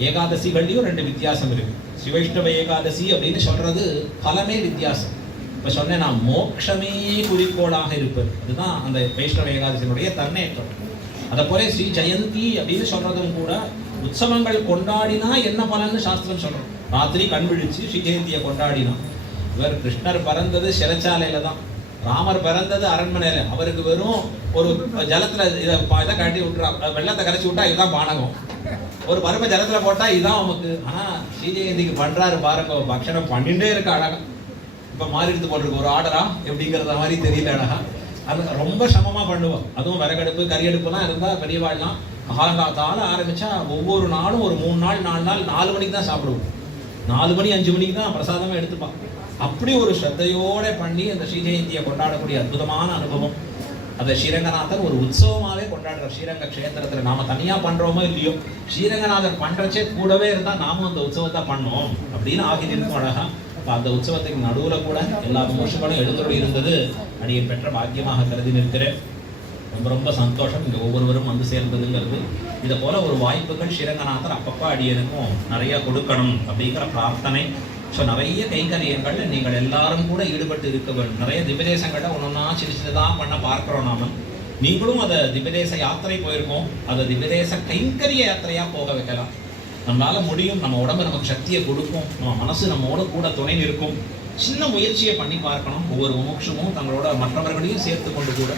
ஏகாதசிகள்லையும் 2 வித்தியாசம் இருக்கு. சிவைஷ்ணவ ஏகாதசி அப்படின்னு சொல்றது பலமே வித்தியாசம். இப்போ சொன்னேன் நான் மோட்சமே குறிக்கோளாக இருப்பது, அதுதான் அந்த வைஷ்ணவ ஏகாதசியினுடைய தன்னேற்றம். அதை போல ஸ்ரீ ஜெயந்தி அப்படின்னு சொல்றதும் கூட உற்சவங்கள் கொண்டாடினா என்ன பலன்னு சாஸ்திரம் சொல்றோம். ராத்திரி கண் விழிச்சு ஸ்ரீ ஜெயந்தியை கொண்டாடினா. இவர் கிருஷ்ணர் பிறந்தது சிறைச்சாலையில தான், ராமர் பிறந்தது அரண்மனையில. அவருக்கு வெறும் ஒரு ஜலத்துல இதை காட்டி விட்டுறா, வெள்ளத்தை கரைச்சி விட்டா இதுதான் பானகம், ஒரு பரும ஜலத்துல போட்டா இதுதான் நமக்கு. ஆனா ஸ்ரீ ஜெயந்திக்கு பண்றாரு பாருங்க, பக்ஷணம் பண்ணிட்டே இருக்க அழகா. இப்ப மாறி எடுத்து போட்டிருக்கு ஒரு ஆர்டரா எப்படிங்கிறத மாதிரி தெரியல அழகா. அது ரொம்ப சமமா பண்ணுவோம். அதுவும் விறகடுப்பு கரியடுப்புலாம் இருந்தா பெரியவாள்லாம் காலங்காத்தால ஆரம்பிச்சா ஒவ்வொரு நாளும் ஒரு 3 நாள் 4 நாள் 4 மணிக்கு தான் சாப்பிடுவோம். 4 மணி 5 மணிக்கு தான் பிரசாதமே எடுத்துப்பான். அப்படி ஒரு ஸ்ரத்தையோட பண்ணி அந்த ஸ்ரீ ஜெயந்தியை கொண்டாடக்கூடிய அற்புதமான அனுபவம். அதை ஸ்ரீரங்கநாதர் ஒரு உற்சவமாகவே கொண்டாடுறார். ஸ்ரீரங்க க்ஷேத்திரத்தில் நாம தனியா பண்றோமோ இல்லையோ, ஸ்ரீரங்கநாதர் பண்றச்சே கூடவே இருந்தா நாமும் அந்த உற்சவத்தை பண்ணோம் அப்படின்னு ஆகி நிற்கும் அழகா. அப்போ அந்த உற்சவத்துக்கு நடுவில் கூட எல்லா விமர்சங்களும் எழுந்தோடு இருந்தது அடியை பெற்ற பாக்கியமாக கருதி நிற்கிறேன். ரொம்ப ரொம்ப சந்தோஷம் இங்கே ஒவ்வொருவரும் வந்து சேர்ந்ததுங்கிறது. இதை போல ஒரு வாய்ப்புகள் ஸ்ரீரங்கநாதர் அப்பப்போ அடியனுக்கும் நிறைய கொடுக்கணும் அப்படிங்கிற பிரார்த்தனை. ஸோ நிறைய கைங்கரியங்கள் நீங்கள் எல்லாரும் கூட ஈடுபட்டு இருக்க வேண்டும். நிறைய திவ்யதேசங்கள்ல ஒன்றா சிரிச்சு தான் பண்ண பார்க்குறோம் நாம. நீங்களும் அதை திவ்யதேச யாத்திரை போயிருக்கோம், அதை திவ்யதேச கைங்கரிய யாத்திரையா போக வைக்கலாம். நம்மளால முடியும். நம்ம உடம்பு நமக்கு சக்தியை கொடுக்கும், நம்ம மனசு நம்மோட கூட துணை நிற்கும். சின்ன முயற்சியை பண்ணி பார்க்கணும். ஒவ்வொரு முமுட்சுமும் தங்களோட மற்றவர்களையும் சேர்த்து கொண்டு கூட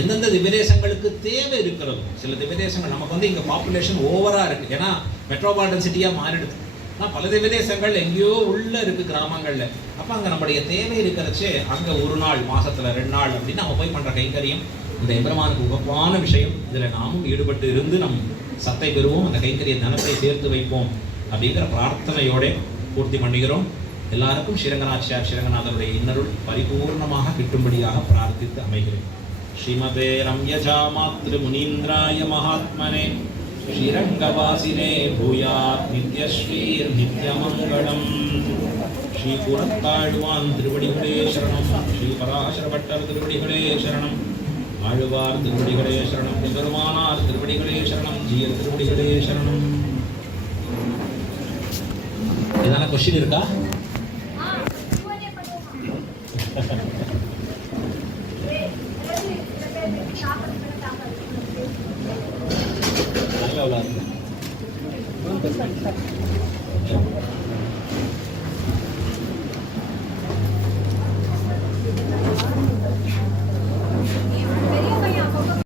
எந்தெந்த திவ்யதேசங்களுக்கு தேவை இருக்கிறது. சில திவ்யதேசங்கள் நமக்கு வந்து இங்கே பாப்புலேஷன் ஓவராக இருக்குது, ஏன்னா மெட்ரோபாலிட்டன் சிட்டியாக மாறிடுது. ஆனால் பல திவ்யதேசங்கள் எங்கேயோ உள்ள இருக்குது கிராமங்களில். அப்போ அங்கே நம்முடைய தேவை இருக்கிறச்சே அங்கே ஒரு நாள் மாதத்தில் 2 நாள் அப்படின்னு நம்ம போய் பண்ணுற கைங்கரியம் இந்த எம்பெருமானுக்கு உகப்பான விஷயம். இதில் நாமும் ஈடுபட்டு இருந்து நம் சத்தை பெறுவோம், அந்த கைங்கரிய தனத்தை சேர்த்து வைப்போம் அப்படிங்கிற பிரார்த்தனையோட பூர்த்தி பண்ணுகிறோம். எல்லாருக்கும் ஸ்ரீரங்கநாச்சியார் ஸ்ரீரங்கநாதருடைய இன்னருள் பரிபூர்ணமாக கிட்டும்படியாக பிரார்த்தித்து அமைகிறேன். ஸ்ரீமதே ரம்யஜா மாத்ரு முனீந்திராய மகாத்மனே ஸ்ரீரங்கவாசினே பூயாத் நித்யஸ்ரீர் நித்யமங்கலம். ஸ்ரீ புறத்தாழ்வான் திருவடிகளே சரணம். ஸ்ரீ பராசரபட்டர் திருவடிகளே சரணம். ஆழ்வார் திருவடிகளே சரணம். பெருமானார் திருவடிகளே சரணம். ஜீயர் திருவடிகளே சரணம். ஏதான கொஸ்டின் இருக்கா? நல்ல